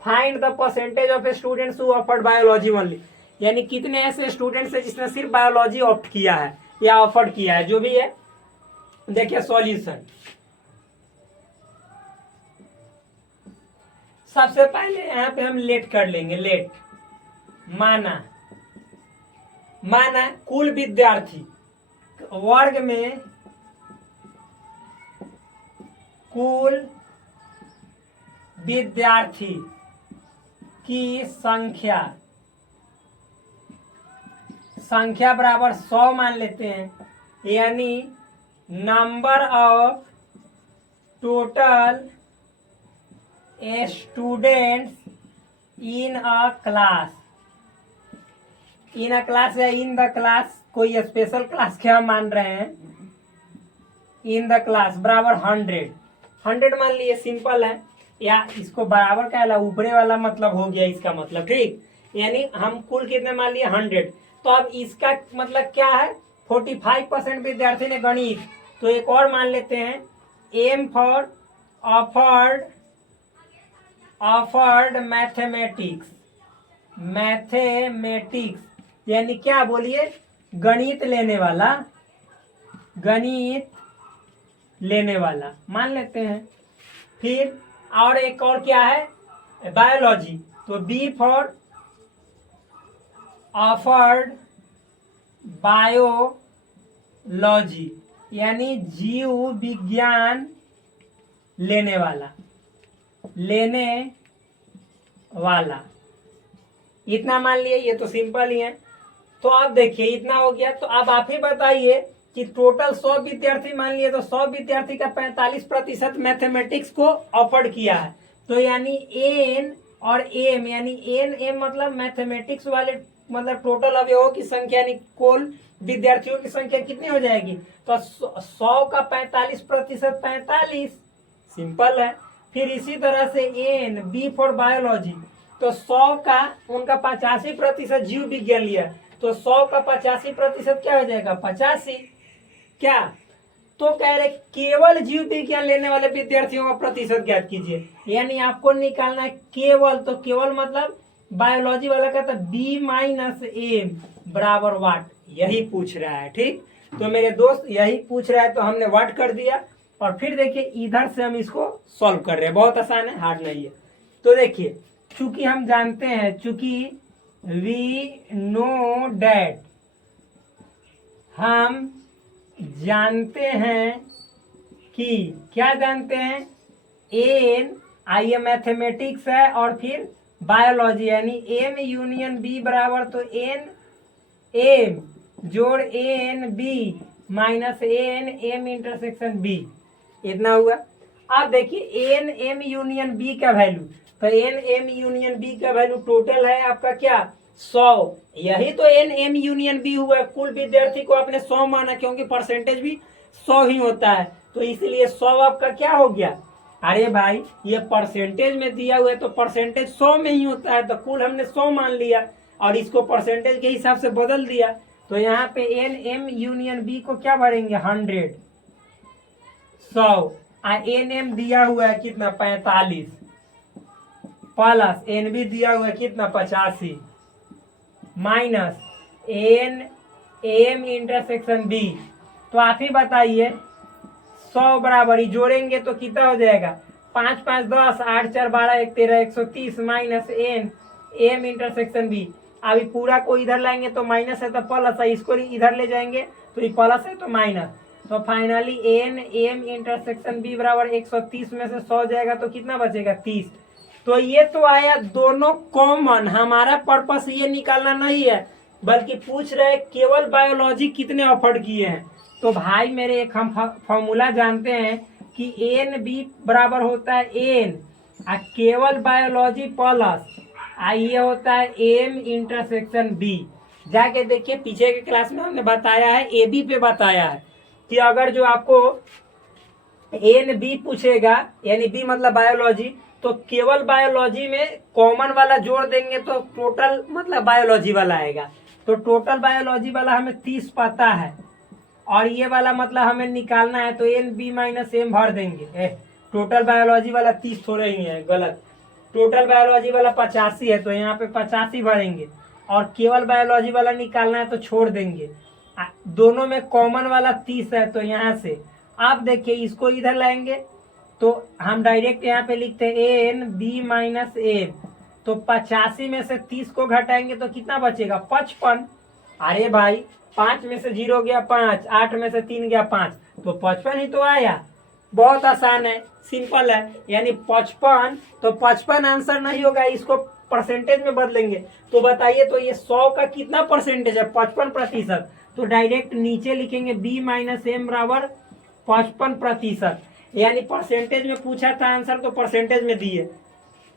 find the percentage of students who offered biology only, यानी कितने ऐसे स्टूडेंट्स हैं जिसने सिर्फ बायोलॉजी ऑप्ट किया है या ऑफर्ड किया है, जो भी है। देखिए सॉल्यूशन, सबसे पहले यहाँ पे हम लेट कर लेंगे। लेट माना कुल विद्यार्थी वर्ग में कुल विद्यार्थी की संख्या बराबर 100 मान लेते हैं, यानी number of total students in a class, in a class या इन द क्लास, कोई स्पेशल क्लास क्या मान रहे हैं, इन द क्लास बराबर 100 मान लिए, सिंपल है। या इसको बराबर का ऊपरे वाला मतलब हो गया इसका मतलब, ठीक, यानी हम कुल कितने मान लिए 100। तो अब इसका मतलब क्या है, 45% विद्यार्थी ने गणित, तो एक और मान लेते हैं, एम फॉर ऑफर्ड मैथमेटिक्स, यानी क्या बोलिए, गणित लेने वाला मान लेते हैं। फिर और एक और क्या है, बायोलॉजी, तो बी फॉर ऑफर्ड बायोलॉजी, यानी जीव विज्ञान लेने वाला, इतना मान लिए। ये तो सिंपल ही है। तो अब देखिए इतना हो गया, तो अब आप ही बताइए कि टोटल 100 विद्यार्थी मान लिए, तो 100 विद्यार्थी का 45% मैथमेटिक्स को ऑफर्ड किया है, तो यानी एन और एम, यानी एन एम मतलब मैथमेटिक्स वाले मतलब टोटल अवयवों की संख्या, यानी कुल विद्यार्थियों की संख्या कितनी हो जाएगी, तो 100 का 45% 45, सिंपल है। फिर इसी तरह से एन बी फॉर बायोलॉजी, तो 100 का उनका 85% जीव विज्ञान लिया, तो 100 का 85% क्या हो जाएगा, 85। क्या, तो कह रहे केवल जीव विज्ञान लेने वाले विद्यार्थियों का प्रतिशत ज्ञात कीजिए, यानी आपको निकालना है केवल, तो केवल मतलब बायोलॉजी वाला कहता है बी माइनस एम बराबर वाट, यही पूछ रहा है। ठीक, तो मेरे दोस्त यही पूछ रहा है, तो हमने वाट कर दिया। और फिर देखिए इधर से हम इसको सॉल्व कर रहे हैं, बहुत आसान है, हार्ड नहीं है। तो देखिए चूंकि हम जानते हैं, चूंकि वी नो डैट, हम जानते हैं कि, क्या जानते हैं, एन आइए मैथमेटिक्स है और फिर बायोलॉजी, यानी एम यूनियन बी बराबर, तो एन एम जोड़ n B minus n M intersection B, इतना हुआ। अब देखिए एन एम यूनियन बी का वैल्यू, तो एन एम यूनियन बी का वैल्यू टोटल है आपका क्या, 100, यही तो एन एम यूनियन बी हुआ। कुल विद्यार्थी को आपने 100 माना, क्योंकि परसेंटेज भी 100 ही होता है, तो इसलिए 100 आपका क्या हो गया। अरे भाई ये परसेंटेज में दिया हुआ है, तो परसेंटेज 100 में ही होता है, तो कुल हमने 100 मान लिया और इसको परसेंटेज के हिसाब से बदल दिया। तो यहाँ पे एन एम यूनियन बी को क्या भरेंगे, 100, 100, एन एम दिया हुआ है कितना, 45, प्लस एन बी दिया हुआ है कितना, 85, minus n M intersection B. तो आप ही बताइए 100 बराबर ही जोड़ेंगे तो कितना हो जाएगा, 5 5 10, 8 4 12 1 13 130 minus n M intersection B. अभी पूरा को इधर लाएंगे तो माइनस है तो प्लस है, इसको इधर ले जाएंगे तो ये प्लस है तो माइनस, तो finally n M intersection B बराबर 130 में से 100 जाएगा तो कितना बचेगा, 30। तो ये तो आया दोनों कॉमन, हमारा पर्पस ये निकालना नहीं है बल्कि पूछ रहे केवल बायोलॉजी कितने ऑफर्ड किए हैं। तो भाई मेरे एक हम फॉर्मूला जानते हैं कि एन बी बराबर होता है एन केवल बायोलॉजी प्लस ये होता है एम इंटरसेक्शन बी। जाके देखिए पीछे के क्लास में हमने बताया है, ए बी पे बताया है कि अगर जो आपको एन बी पूछेगा यानी बी मतलब बायोलॉजी, तो केवल बायोलॉजी में कॉमन वाला जोड़ देंगे तो टोटल मतलब बायोलॉजी वाला आएगा। तो टोटल बायोलॉजी वाला हमें 30 पता है और ये वाला मतलब हमें निकालना है, तो एन बी माइनस एम भर देंगे। टोटल बायोलॉजी वाला 30 थोड़े ही है, गलत। टोटल बायोलॉजी वाला 85 है तो यहाँ पे 85 भरेंगे और केवल बायोलॉजी वाला निकालना है तो छोड़ देंगे। दोनों में कॉमन वाला 30 है तो यहाँ से आप देखिए इसको इधर लाएंगे तो हम डायरेक्ट यहाँ पे लिखते हैं एन बी माइनस एम। तो 85 में से 30 को घटाएंगे तो कितना बचेगा 55। अरे भाई 5 में से 0 गया 5, 8 में से 3 गया 5, तो 55 ही तो आया। बहुत आसान है, सिंपल है, यानी 55। तो 55 आंसर नहीं होगा, इसको परसेंटेज में बदलेंगे। तो बताइए तो ये 100 का कितना परसेंटेज है 55%। तो डायरेक्ट नीचे लिखेंगे बी माइनस एम बराबर 55%, यानी परसेंटेज में पूछा था आंसर तो परसेंटेज में दिए।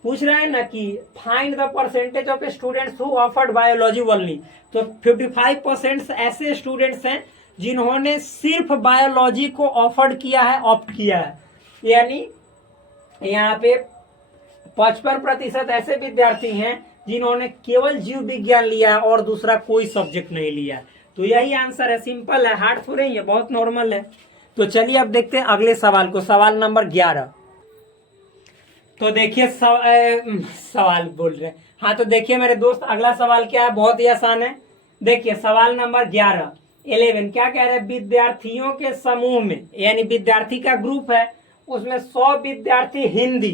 पूछ रहे हैं ना कि find the percentage of students who offered biology only. तो 55% ऐसे स्टूडेंट्स हैं जिन्होंने सिर्फ बायोलॉजी को ऑफर्ड किया है, ऑप्ट किया है। यानी यहाँ पे 55% ऐसे विद्यार्थी हैं जिन्होंने केवल जीव विज्ञान लिया है और दूसरा कोई सब्जेक्ट नहीं लिया। तो यही आंसर है, सिंपल है, हार्ड थोड़े ही है, बहुत नॉर्मल है। तो चलिए अब देखते हैं अगले सवाल को, सवाल नंबर 11। तो देखिए सवाल बोल रहे हैं, हाँ तो देखिए मेरे दोस्त अगला सवाल क्या है, बहुत ही आसान है। देखिए सवाल नंबर 11 क्या कह रहे हैं, विद्यार्थियों के समूह में, यानी विद्यार्थी का ग्रुप है, उसमें 100 विद्यार्थी हिंदी,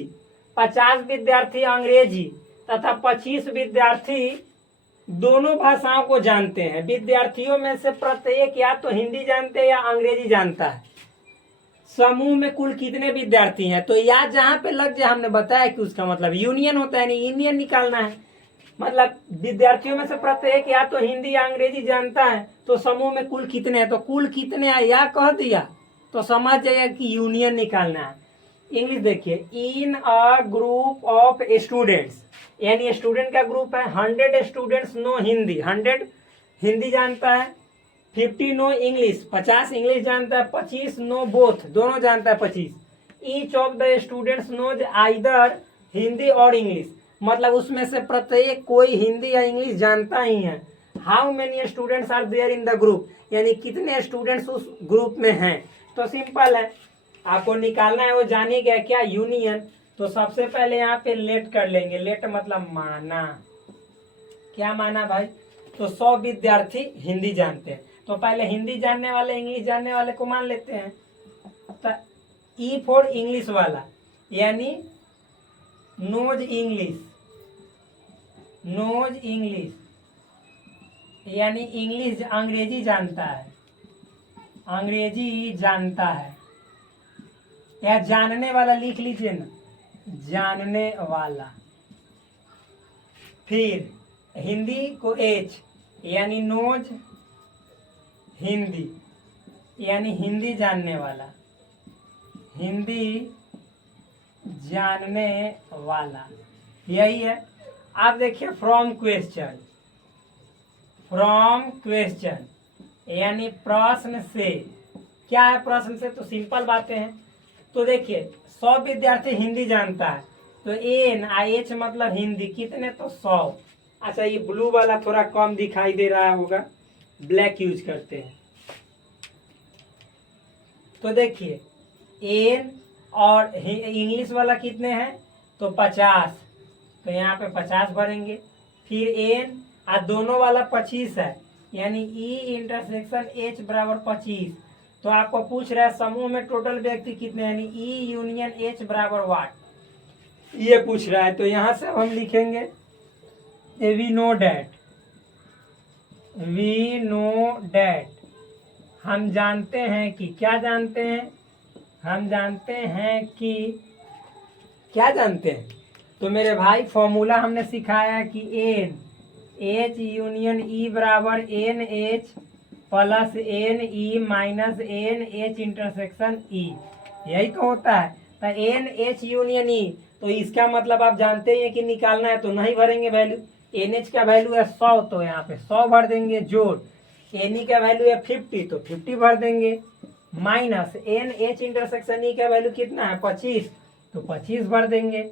50 विद्यार्थी अंग्रेजी तथा 25 विद्यार्थी दोनों भाषाओं को जानते हैं। विद्यार्थियों में से प्रत्येक या तो हिंदी जानते हैं या अंग्रेजी जानता है। समूह में कुल कितने विद्यार्थी हैं, तो या जहां पे लग जाए, हमने बताया कि उसका मतलब यूनियन होता है, नहीं यूनियन निकालना है। मतलब विद्यार्थियों में से प्रत्येक या तो हिंदी या अंग्रेजी जानता है, तो समूह में कुल कितने हैं, तो कुल कितने हैं या कह दिया तो समझ जाइए कि यूनियन निकालना है। इंग्लिश देखिए, इन अ ग्रुप ऑफ स्टूडेंट्स, यानी स्टूडेंट का ग्रुप है, 100 स्टूडेंट्स नो हिंदी, 100 हिंदी जानता है, 50 नो इंग्लिश, 50 इंग्लिश जानता है, 25 नो बोथ, दोनों जानता है 25। Each of the students knows either Hindi और इंग्लिश, मतलब उसमें से प्रत्येक कोई हिंदी या इंग्लिश जानता ही है। How many students are there in the group, यानी कितने स्टूडेंट्स उस ग्रुप में हैं। तो सिंपल है, आपको निकालना है, वो जाने गया क्या, यूनियन। तो सबसे पहले यहाँ पे लेट कर लेंगे, लेट मतलब माना, क्या माना भाई, तो 100 विद्यार्थी हिंदी जानते हैं, तो पहले हिंदी जानने वाले इंग्लिश जानने वाले को मान लेते हैं। तो ई फॉर इंग्लिश वाला, यानी नोज इंग्लिश, नोज इंग्लिश यानी इंग्लिश अंग्रेजी जानता है, अंग्रेजी जानता है, या जानने वाला लिख लीजिए ना, जानने वाला। फिर हिंदी को एच, यानी नोज हिंदी, यानी हिंदी जानने वाला, हिंदी जानने वाला, यही है। आप देखिए फ्रॉम क्वेश्चन, फ्रॉम क्वेश्चन यानी प्रश्न से, क्या है प्रश्न से, तो सिंपल बातें हैं। तो देखिए 100 विद्यार्थी हिंदी जानता है, तो एन आई एच मतलब हिंदी, कितने, तो 100। अच्छा ये ब्लू वाला थोड़ा कम दिखाई दे रहा होगा, ब्लैक यूज करते हैं। तो देखिए एन और इंग्लिश वाला कितने हैं, तो 50, तो यहाँ पे 50 भरेंगे। फिर एन और दोनों वाला 25 है, यानी ई इंटरसेक्शन एच बराबर 25। तो आपको पूछ रहा है समूह में टोटल व्यक्ति कितने, यानी ई यूनियन एच बराबर वाट, ये पूछ रहा है। तो यहाँ से हम लिखेंगे we know that, we know that, हम जानते हैं कि, क्या जानते हैं, हम जानते हैं कि, क्या जानते हैं, तो मेरे भाई फॉर्मूला हमने सिखाया कि एन H यूनियन E बराबर NH plus NE minus NH intersection E, यही तो होता है। तो NH यूनियन E, तो इसका मतलब आप जानते हैं कि निकालना है, तो नहीं भरेंगे वैल्यू। NH का वैल्यू है 100, तो यहाँ पे 100 भर देंगे, जोड़ NE का वैल्यू है 50, तो 50 भर देंगे, माइनस NH इंटरसेक्शन E का वैल्यू कितना है 25, तो 25 भर देंगे।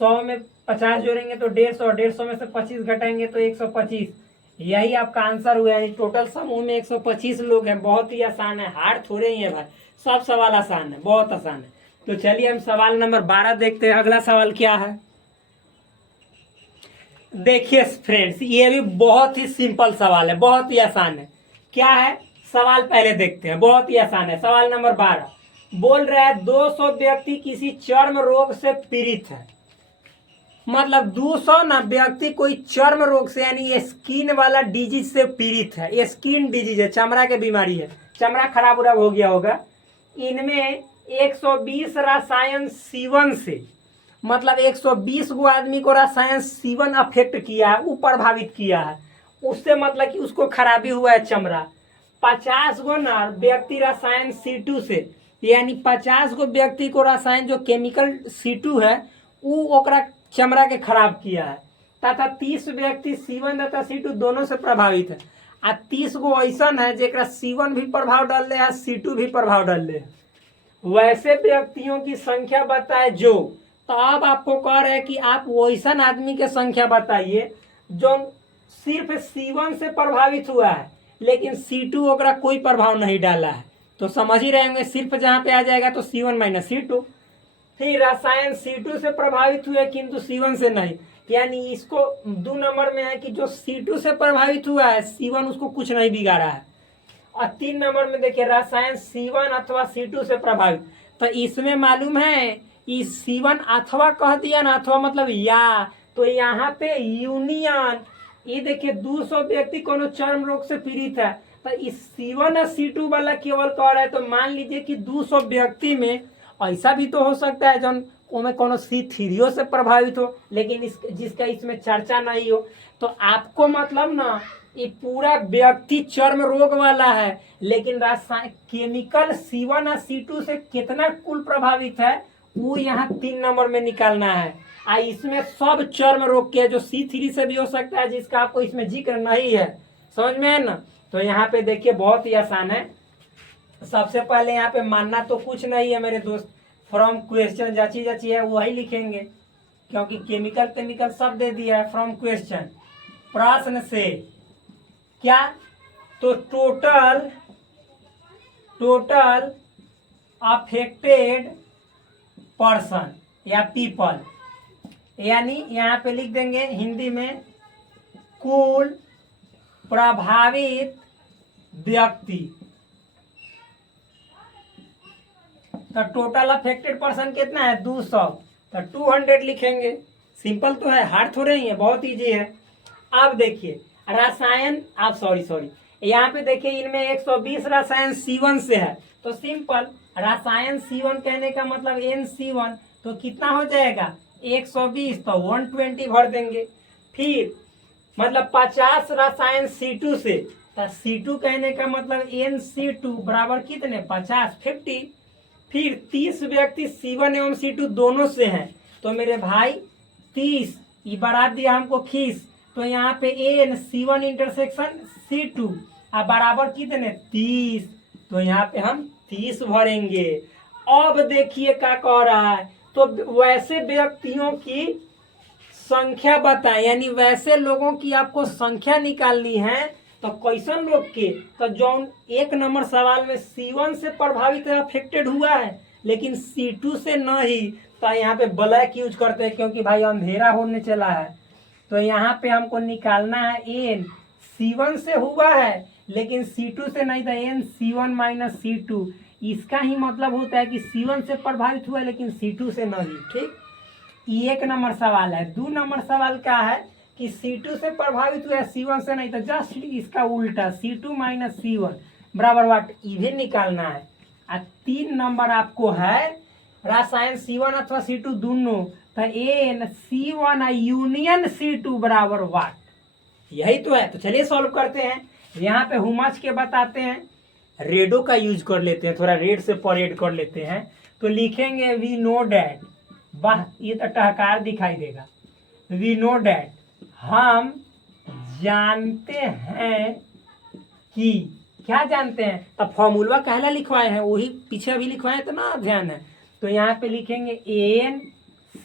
100 में 50 जोड़ेंगे तो 150, 150 में से 25 घटाएंगे तो 125। यही आपका आंसर हुआ, यानी टोटल समूह में 125 लोग हैं। बहुत ही आसान है, हार्ड थोड़े ही है भाई, सब सवाल आसान है, बहुत आसान है। तो चलिए हम सवाल नंबर 12 देखते हैं। अगला सवाल क्या है, देखिए फ्रेंड्स, ये भी बहुत ही सिंपल सवाल है, बहुत ही आसान है। क्या है सवाल, पहले देखते हैं, बहुत ही आसान है। सवाल नंबर 12 बोल रहा है 200 व्यक्ति किसी चर्म रोग से पीड़ित है। मतलब 200 ना व्यक्ति कोई चर्म रोग से यानी स्किन वाला डिजीज से पीड़ित है। स्किन डिजीज है, चमड़ा की बीमारी है, चमड़ा खराब उराब हो गया होगा। इनमें 120 रसायन सीवन से, मतलब 120 गो आदमी को रसायन सीवन अफेक्ट किया है, वो प्रभावित किया है, उससे मतलब कि उसको खराबी हुआ है चमड़ा। 50 गो ना व्यक्ति रसायन C2 से, यानी 50 गो व्यक्ति को रसायन जो केमिकल C2 है वो ओकरा चमड़ा के खराब किया है, तथा 30 व्यक्ति C1 तथा C2 दोनों से प्रभावित है। आ 30 गो ऐसा है जेकरा C1 भी प्रभाव डाल रहे है, C2 भी प्रभाव डाल रहे हैं। वैसे व्यक्तियों की संख्या बताए जो, तो अब आपको कह रहे हैं कि आप वैसा आदमी के संख्या बताइए जो सिर्फ C1 से प्रभावित हुआ है लेकिन C2 ओकरा कोई प्रभाव नहीं डाला है। तो समझ ही रहेंगे, सिर्फ जहां पे आ जाएगा तो C1 माइनस C2। फिर रसायन C2 से प्रभावित हुए किंतु C1 से नहीं, यानी इसको 2 नंबर में है कि जो C2 से प्रभावित हुआ है C1 उसको कुछ नहीं बिगाड़ा है। और 3 नंबर में देखिए रसायन C1 अथवा C2 से प्रभावित, तो इसमें मालूम है इस C1 अथवा कह दिया ना, अथवा मतलब या, तो यहाँ पे यूनियन, ये देखिए 200 व्यक्ति कोनो चर्म रोग से पीड़ित है, तो इस C1 और C2 वाला केवल कह रहा है। तो मान लीजिए कि 200 व्यक्ति में ऐसा भी तो हो सकता है जौन में कोनो C3 से प्रभावित हो, लेकिन जिसका इसमें चर्चा नहीं हो। तो आपको मतलब ना ये पूरा व्यक्ति चर्म रोग वाला है, लेकिन रासायनिक केमिकल C1 और C2 से कितना कुल प्रभावित है वो यहाँ 3 नंबर में निकालना है। इसमें सब चर्म रोग के, जो C3 से भी हो सकता है जिसका आपको इसमें जिक्र नहीं है, समझ में है ना। तो यहाँ पे देखिए बहुत ही आसान है। सबसे पहले यहाँ पे मानना तो कुछ नहीं है मेरे दोस्त, फ्रॉम क्वेश्चन जाची जाची है वही लिखेंगे, क्योंकि केमिकल सब दे दिया है। फ्रॉम क्वेश्चन, प्रश्न से क्या, तो टोटल अफेक्टेड पर्सन या पीपल, यानी यहाँ पे लिख देंगे हिंदी में कुल प्रभावित व्यक्ति। तो टोटल अफेक्टेड पर्सन कितना है 200, तो 200 लिखेंगे। सिंपल तो है, हार्ड थोड़े ही है, बहुत इजी है। अब देखिए रसायन, आप सॉरी यहाँ पे देखिए इनमें 120 रसायन C1 से है, तो सिंपल रसायन C1 कहने का मतलब NC1, तो कितना हो जाएगा 120, तो 120 भर देंगे। फिर मतलब 50 रसायन C2 से, तो C2 कहने का मतलब NC2 बराबर कितने 50 50। फिर 30 व्यक्ति C1 एवं C2 दोनों से हैं, तो मेरे भाई 30 ये बढ़ा दिया हमको खीस, तो यहाँ पे N C1 इंटरसेक्शन C2 बराबर कितने 30, तो यहाँ पे हम 30 भरेंगे। अब देखिए क्या कह रहा है, तो वैसे व्यक्तियों की संख्या बताएं, यानी वैसे लोगों की आपको संख्या निकालनी है। तो कैसन लोग के, तो जौन 1 नंबर सवाल में C1 से प्रभावित अफेक्टेड हुआ है लेकिन C2 से नहीं, तो यहाँ पे ब्लैक यूज करते हैं क्योंकि भाई अंधेरा होने चला है। तो यहाँ पे हमको निकालना है N C1 से हुआ है लेकिन C2 से नहीं था, N C1 माइनस C2, इसका ही मतलब होता है कि C1 से प्रभावित हुआ लेकिन C2 से नहीं। ठीक, ये 1 नंबर सवाल है। 2 नंबर सवाल क्या है कि C2 से प्रभावित हुआ C1 से नहीं, तो जस्ट इसका उल्टा C2 माइनस C1 बराबर वाट, ये निकालना है। 3 नंबर आपको है रसायन C1 अथवा C2 दोनों, तो N C1 यूनियन C2 बराबर वाट। यही तो है। तो चलिए सॉल्व करते हैं। यहाँ पे हुमस के बताते हैं, रेडो का यूज कर लेते हैं, थोड़ा रेड से परेड कर लेते हैं। तो लिखेंगे वी नो डैट, वाह ये तो टहकार दिखाई देगा। वी नो डैट, हम जानते हैं कि, क्या जानते हैं, अब फॉर्मूला कहला लिखवाए हैं, वही पीछे अभी लिखवाए तो ना ध्यान है। तो यहाँ पे लिखेंगे एन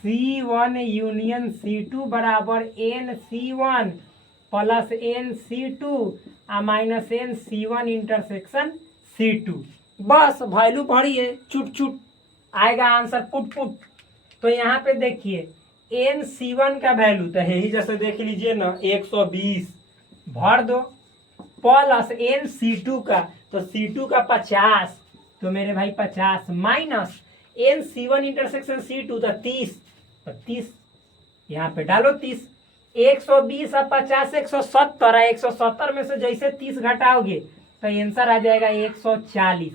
C1 यूनियन C2 बराबर n C1 plus n C2 minus n C1 intersection C2। बस वैल्यू भरी है, चुट चुट आएगा आंसर पुट पुट। तो यहाँ पे देखिए एन C1 का वैल्यू तो है ही, जैसे देख लीजिए ना 120 भर दो, प्लस एन C2 का, तो C2 का 50, तो मेरे भाई 50 minus n C1 intersection C2 तो 30, तो 30 यहाँ पे डालो 30, 120 और 50 170 है, 170 में से जैसे 30 घटाओगे तो आंसर आ जाएगा 140,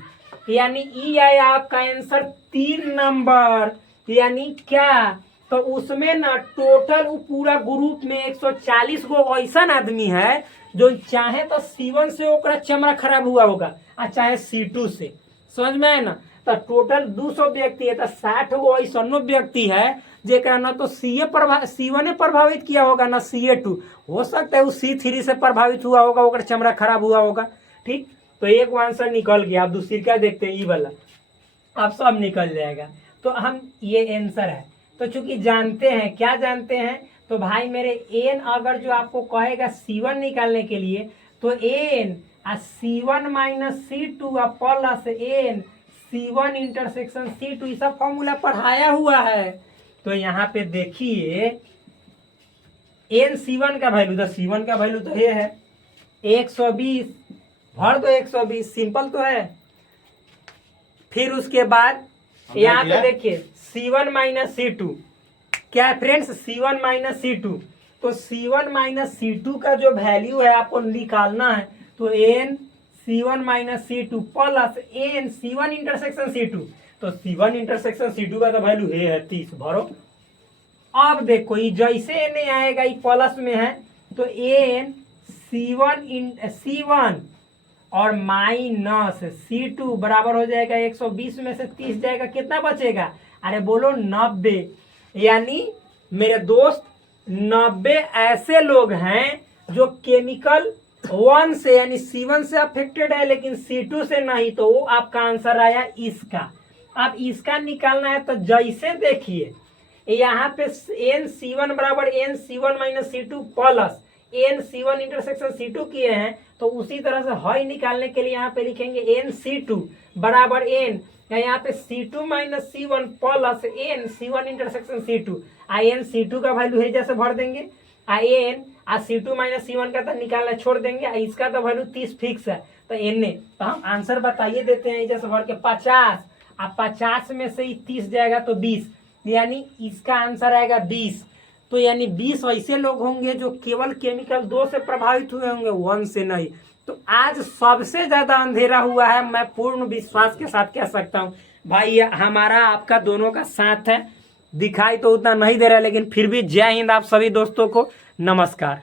यानी ई आया आपका आंसर 3 नंबर। यानी क्या, तो उसमें ना टोटल पूरा ग्रुप में 140 गो ऐसा आदमी है जो चाहे तो C1 से ओकरा चमड़ा खराब हुआ होगा और चाहे C2 से, समझ में है ना। तो टोटल 200 व्यक्ति है, तो 60 गो ऐसा व्यक्ति है जेकरा ना तो C1 प्रभावित किया होगा ना CA2, हो सकता है वो C3 से प्रभावित हुआ होगा, ओकरा चमड़ा खराब हुआ होगा। ठीक, तो एक आंसर निकल गया। आप दूसरी का देखते हैं ई वाला, अब सब निकल जाएगा। तो हम ये आंसर है। तो चूंकि जानते हैं, क्या जानते हैं, तो भाई मेरे एन अगर जो आपको कहेगा C1 निकालने के लिए, तो n C1 minus C2 plus n C1 intersection C2, ये सब फॉर्मूला पढ़ाया हुआ है। तो यहाँ पे देखिए एन C1 का वैल्यू, तो C1 का वैल्यू तो ये है 120, भर दो 120, सिंपल तो है। फिर उसके बाद यहाँ पे देखिए C1 माइनस C2, क्या है फ्रेंड्स, C1 माइनस C2, तो C1 माइनस C2 का जो वैल्यू है आपको निकालना है, तो n C1 minus C2 plus n C1 intersection C2, तो C1 इंटरसेक्शन C2 का तो वैल्यू है 30, भरो। अब देखो ये जैसे एन आएगा ये प्लस में है, तो एन C1 और माइनस C2 बराबर हो जाएगा 120 में से 30 जाएगा, कितना बचेगा, अरे बोलो 90। यानी मेरे दोस्त 90 ऐसे लोग हैं जो केमिकल 1 से यानी C1 से अफेक्टेड है लेकिन C2 से नहीं, तो वो आपका आंसर आया इसका। अब इसका निकालना है, तो जैसे देखिए यहाँ पे एन C1 बराबर n C1 minus C2 plus n C1 intersection C2 किए हैं, तो उसी तरह से हई निकालने के लिए यहाँ पे लिखेंगे एन C2 बराबर एन, यहाँ पे C2 minus C1 plus n C1 intersection C2, n C2 का वैल्यू है जैसे भर देंगे, एन C2 माइनस C1 का तो निकालना छोड़ देंगे, इसका तो वैल्यू 30 फिक्स है, तो एन ने, तो हम आंसर बताइए देते हैं जैसे भर के 50, अब 50 में से 30 जाएगा तो 20, यानी इसका आंसर आएगा 20। तो यानी 20 ऐसे लोग होंगे जो केवल केमिकल 2 से प्रभावित हुए होंगे, 1 से नहीं। तो आज सबसे ज्यादा अंधेरा हुआ है, मैं पूर्ण विश्वास के साथ कह सकता हूँ भाई, हमारा आपका दोनों का साथ है। दिखाई तो उतना नहीं दे रहा है, लेकिन फिर भी जय हिंद आप सभी दोस्तों को, नमस्कार।